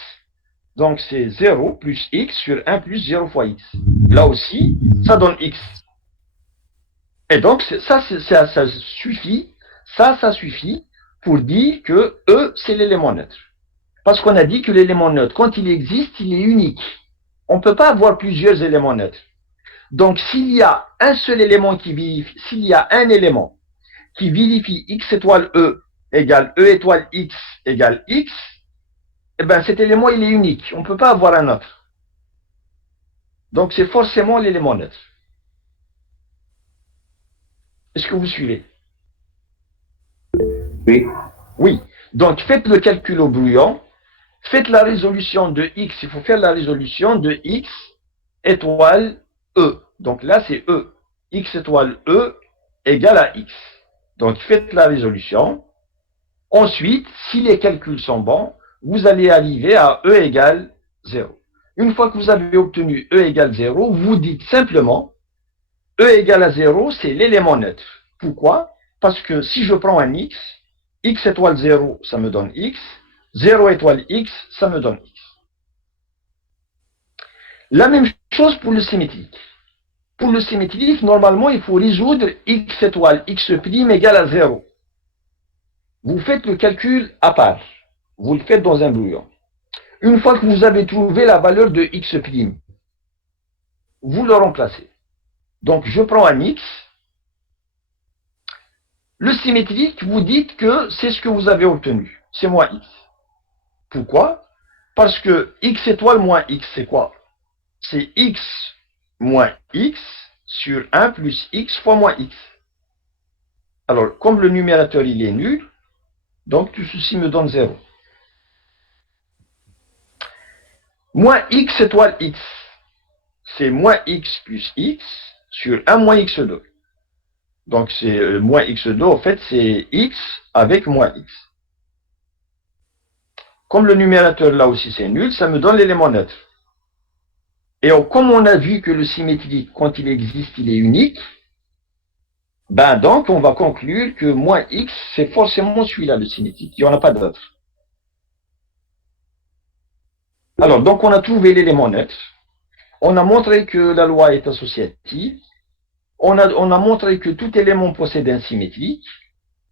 donc c'est 0 plus X sur 1 plus 0 fois X. Là aussi, ça donne X. Et donc, ça suffit, ça suffit pour dire que E, c'est l'élément neutre. Parce qu'on a dit que l'élément neutre, quand il existe, il est unique. On ne peut pas avoir plusieurs éléments neutres. Donc, s'il y a un seul élément qui vérifie, s'il y a un élément qui vérifie X étoile E égale E étoile X égale X, eh bien, cet élément, il est unique. On ne peut pas avoir un autre. Donc, c'est forcément l'élément neutre. Est-ce que vous suivez? Oui. Oui. Donc, faites le calcul au brouillon. Faites la résolution de x, il faut faire la résolution de x étoile E. Donc là, c'est E. X étoile E égale à x. Donc faites la résolution. Ensuite, si les calculs sont bons, vous allez arriver à E égale 0. Une fois que vous avez obtenu E égale 0, vous dites simplement E égale à 0, c'est l'élément neutre. Pourquoi? Parce que si je prends un x, x étoile 0, ça me donne x, 0 étoile x, ça me donne x. La même chose pour le symétrique. Pour le symétrique, normalement, il faut résoudre x étoile x' égale à 0. Vous faites le calcul à part. Vous le faites dans un brouillon. Une fois que vous avez trouvé la valeur de x', vous le remplacez. Donc, je prends un x. Le symétrique, vous dites que c'est ce que vous avez obtenu. C'est moins x. Pourquoi? Parce que x étoile moins x, c'est quoi? C'est x moins x sur 1 plus x fois moins x. Alors, comme le numérateur, il est nul, donc tout ceci me donne 0. Moins x étoile x, c'est moins x plus x sur 1 moins x2. Donc, c'est moins x2, en fait, c'est x avec moins x. Comme le numérateur, là aussi, c'est nul, ça me donne l'élément neutre. Et comme on a vu que le symétrique, quand il existe, il est unique, ben donc, on va conclure que moins x, c'est forcément celui-là, le symétrique. Il n'y en a pas d'autre. Alors, donc, on a trouvé l'élément neutre. On a montré que la loi est associative. On a montré que tout élément possède un symétrique.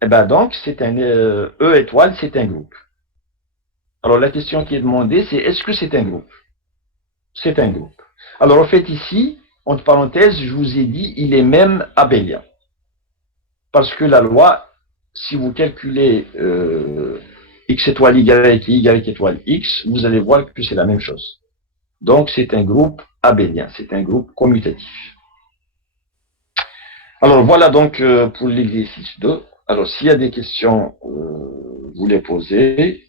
Et ben donc, c'est un E étoile, c'est un groupe. Alors, la question qui est demandée, c'est est-ce que c'est un groupe? C'est un groupe. Alors, en fait, ici, entre parenthèses, je vous ai dit, il est même abélien. Parce que la loi, si vous calculez x étoile y et y étoile x, vous allez voir que c'est la même chose. Donc, c'est un groupe abélien, c'est un groupe commutatif. Alors, voilà donc pour l'exercice 2. Alors, s'il y a des questions, vous les posez.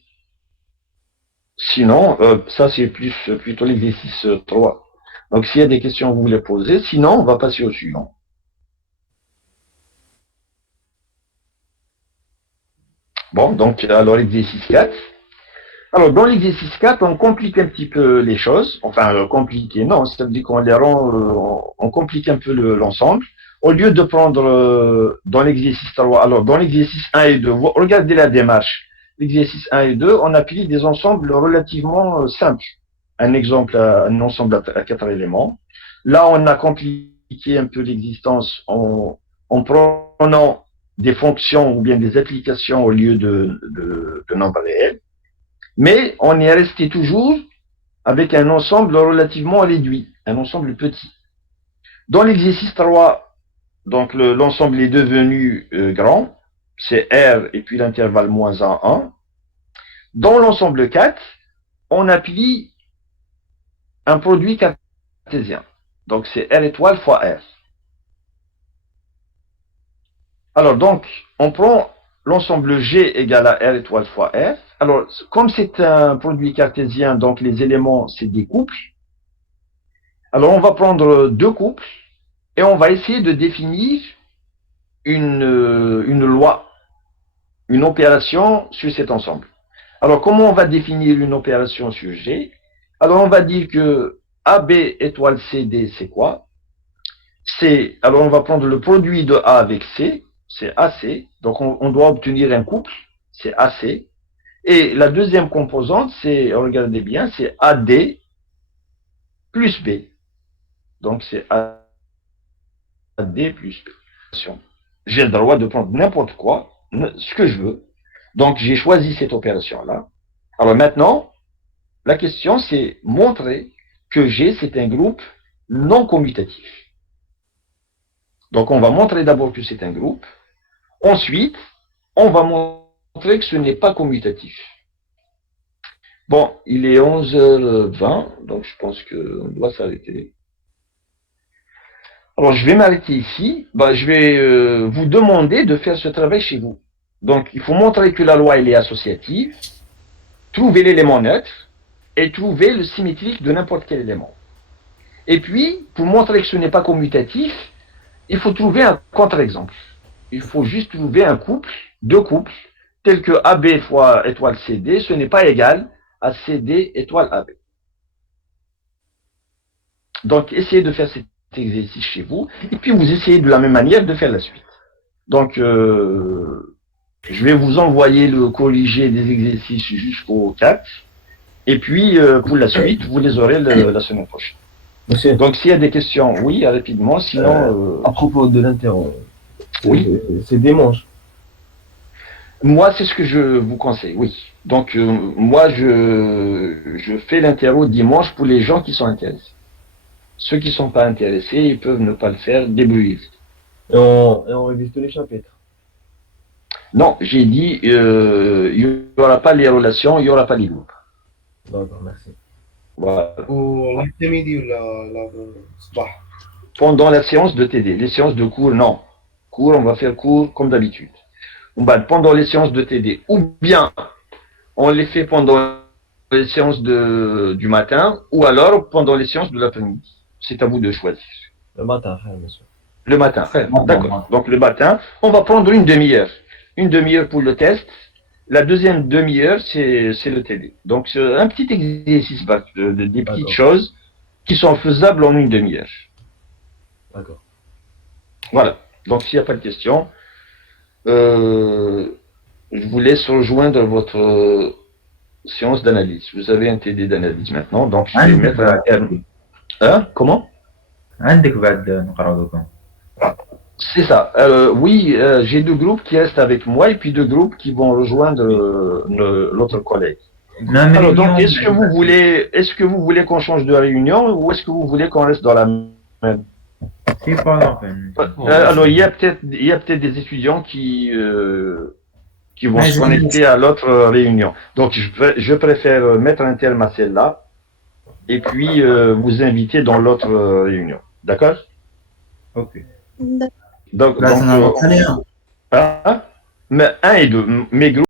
Sinon, ça c'est plutôt l'exercice 3. Donc, s'il y a des questions, vous les posez. Sinon, on va passer au suivant. Bon, donc, alors, exercice 4. Alors, dans l'exercice 4, on complique un petit peu les choses. Enfin, compliquer, non, ça veut dire qu'on les rend, on complique un peu l'ensemble. Au lieu de prendre dans l'exercice 3, alors, dans l'exercice 1 et 2, regardez la démarche. L'exercice 1 et 2, on a pris des ensembles relativement simples. Un exemple, un ensemble à 4 éléments. Là, on a compliqué un peu l'existence en prenant des fonctions ou bien des applications au lieu de nombres réels. Mais on est resté toujours avec un ensemble relativement réduit, un ensemble petit. Dans l'exercice 3, donc l'ensemble est devenu grand, c'est R et puis l'intervalle moins 1, 1. Dans l'ensemble 4, on applique un produit cartésien. Donc c'est R étoile fois R. Alors donc, on prend l'ensemble G égale à R étoile fois R. Alors, comme c'est un produit cartésien, donc les éléments, c'est des couples. Alors, on va prendre deux couples et on va essayer de définir une loi, une opération sur cet ensemble. Alors, comment on va définir une opération sur G? Alors, on va dire que AB étoile CD, c'est quoi? Alors, on va prendre le produit de A avec C, c'est AC. Donc, on doit obtenir un couple, c'est AC. Et la deuxième composante, c'est, regardez bien, c'est AD plus B. Donc, c'est AD plus B. J'ai le droit de prendre n'importe quoi, ce que je veux. Donc, j'ai choisi cette opération-là. Alors maintenant, la question, c'est montrer que G, c'est un groupe non commutatif. Donc, on va montrer d'abord que c'est un groupe. Ensuite, on va montrer que ce n'est pas commutatif. Bon, il est 11h20, donc je pense qu'on doit s'arrêter. Alors, je vais m'arrêter ici. Je vais vous demander de faire ce travail chez vous. Donc, il faut montrer que la loi, elle est associative. trouver l'élément neutre et trouver le symétrique de n'importe quel élément. Et puis, pour montrer que ce n'est pas commutatif, il faut trouver un contre-exemple. Il faut juste trouver un couple, deux couples, tels que AB fois étoile CD, ce n'est pas égal à CD étoile AB. Donc, essayez de faire cet exercice chez vous, et puis vous essayez de la même manière de faire la suite. Donc, je vais vous envoyer le corrigé des exercices jusqu'au 4, et puis pour la suite, vous les aurez la semaine prochaine. Monsieur, Donc, s'il y a des questions, oui, rapidement, sinon... à propos de l'interro, Oui. c'est dimanche. Moi, c'est ce que je vous conseille, oui. Donc, moi, je fais l'interro dimanche pour les gens qui sont intéressés. Ceux qui ne sont pas intéressés, ils peuvent ne pas le faire, débrouiller. Et on révise tous les chapitres. Non, j'ai dit, il n'y aura pas les relations, il n'y aura pas les groupes. D'accord, merci. Voilà. والانترميدي ولا الصباح Pendant la séance de TD, les séances de cours, non. Cours, on va faire cours comme d'habitude. Pendant les séances de TD, ou bien on les fait pendant les séances du matin, ou alors pendant les séances de l'après-midi. C'est à vous de choisir. Le matin, monsieur. Le matin, d'accord. Donc le matin, on va prendre une demi-heure. Une demi-heure pour le test. La deuxième demi-heure, c'est le TD. Donc c'est un petit exercice, des petites choses qui sont faisables en une demi-heure. D'accord. Voilà. Donc s'il n'y a pas de questions, je vous laisse rejoindre votre séance d'analyse. Vous avez un TD d'analyse maintenant, donc je vais mettre un terme. Hein? Comment? عندك بعد نقراو دوكا C'est ça. Oui, j'ai deux groupes qui restent avec moi et puis deux groupes qui vont rejoindre l'autre collègue. Alors, donc, est-ce que vous voulez qu'on change de réunion ou est-ce que vous voulez qu'on reste dans la même? سي با Alors, il y a peut-être des étudiants qui vont se connecter à l'autre réunion. Donc, je préfère mettre un terme à celle-là et puis vous inviter dans l'autre réunion. D'accord? اوكي Donc, لا تنهضر عليها mais un et deux. Mes groupes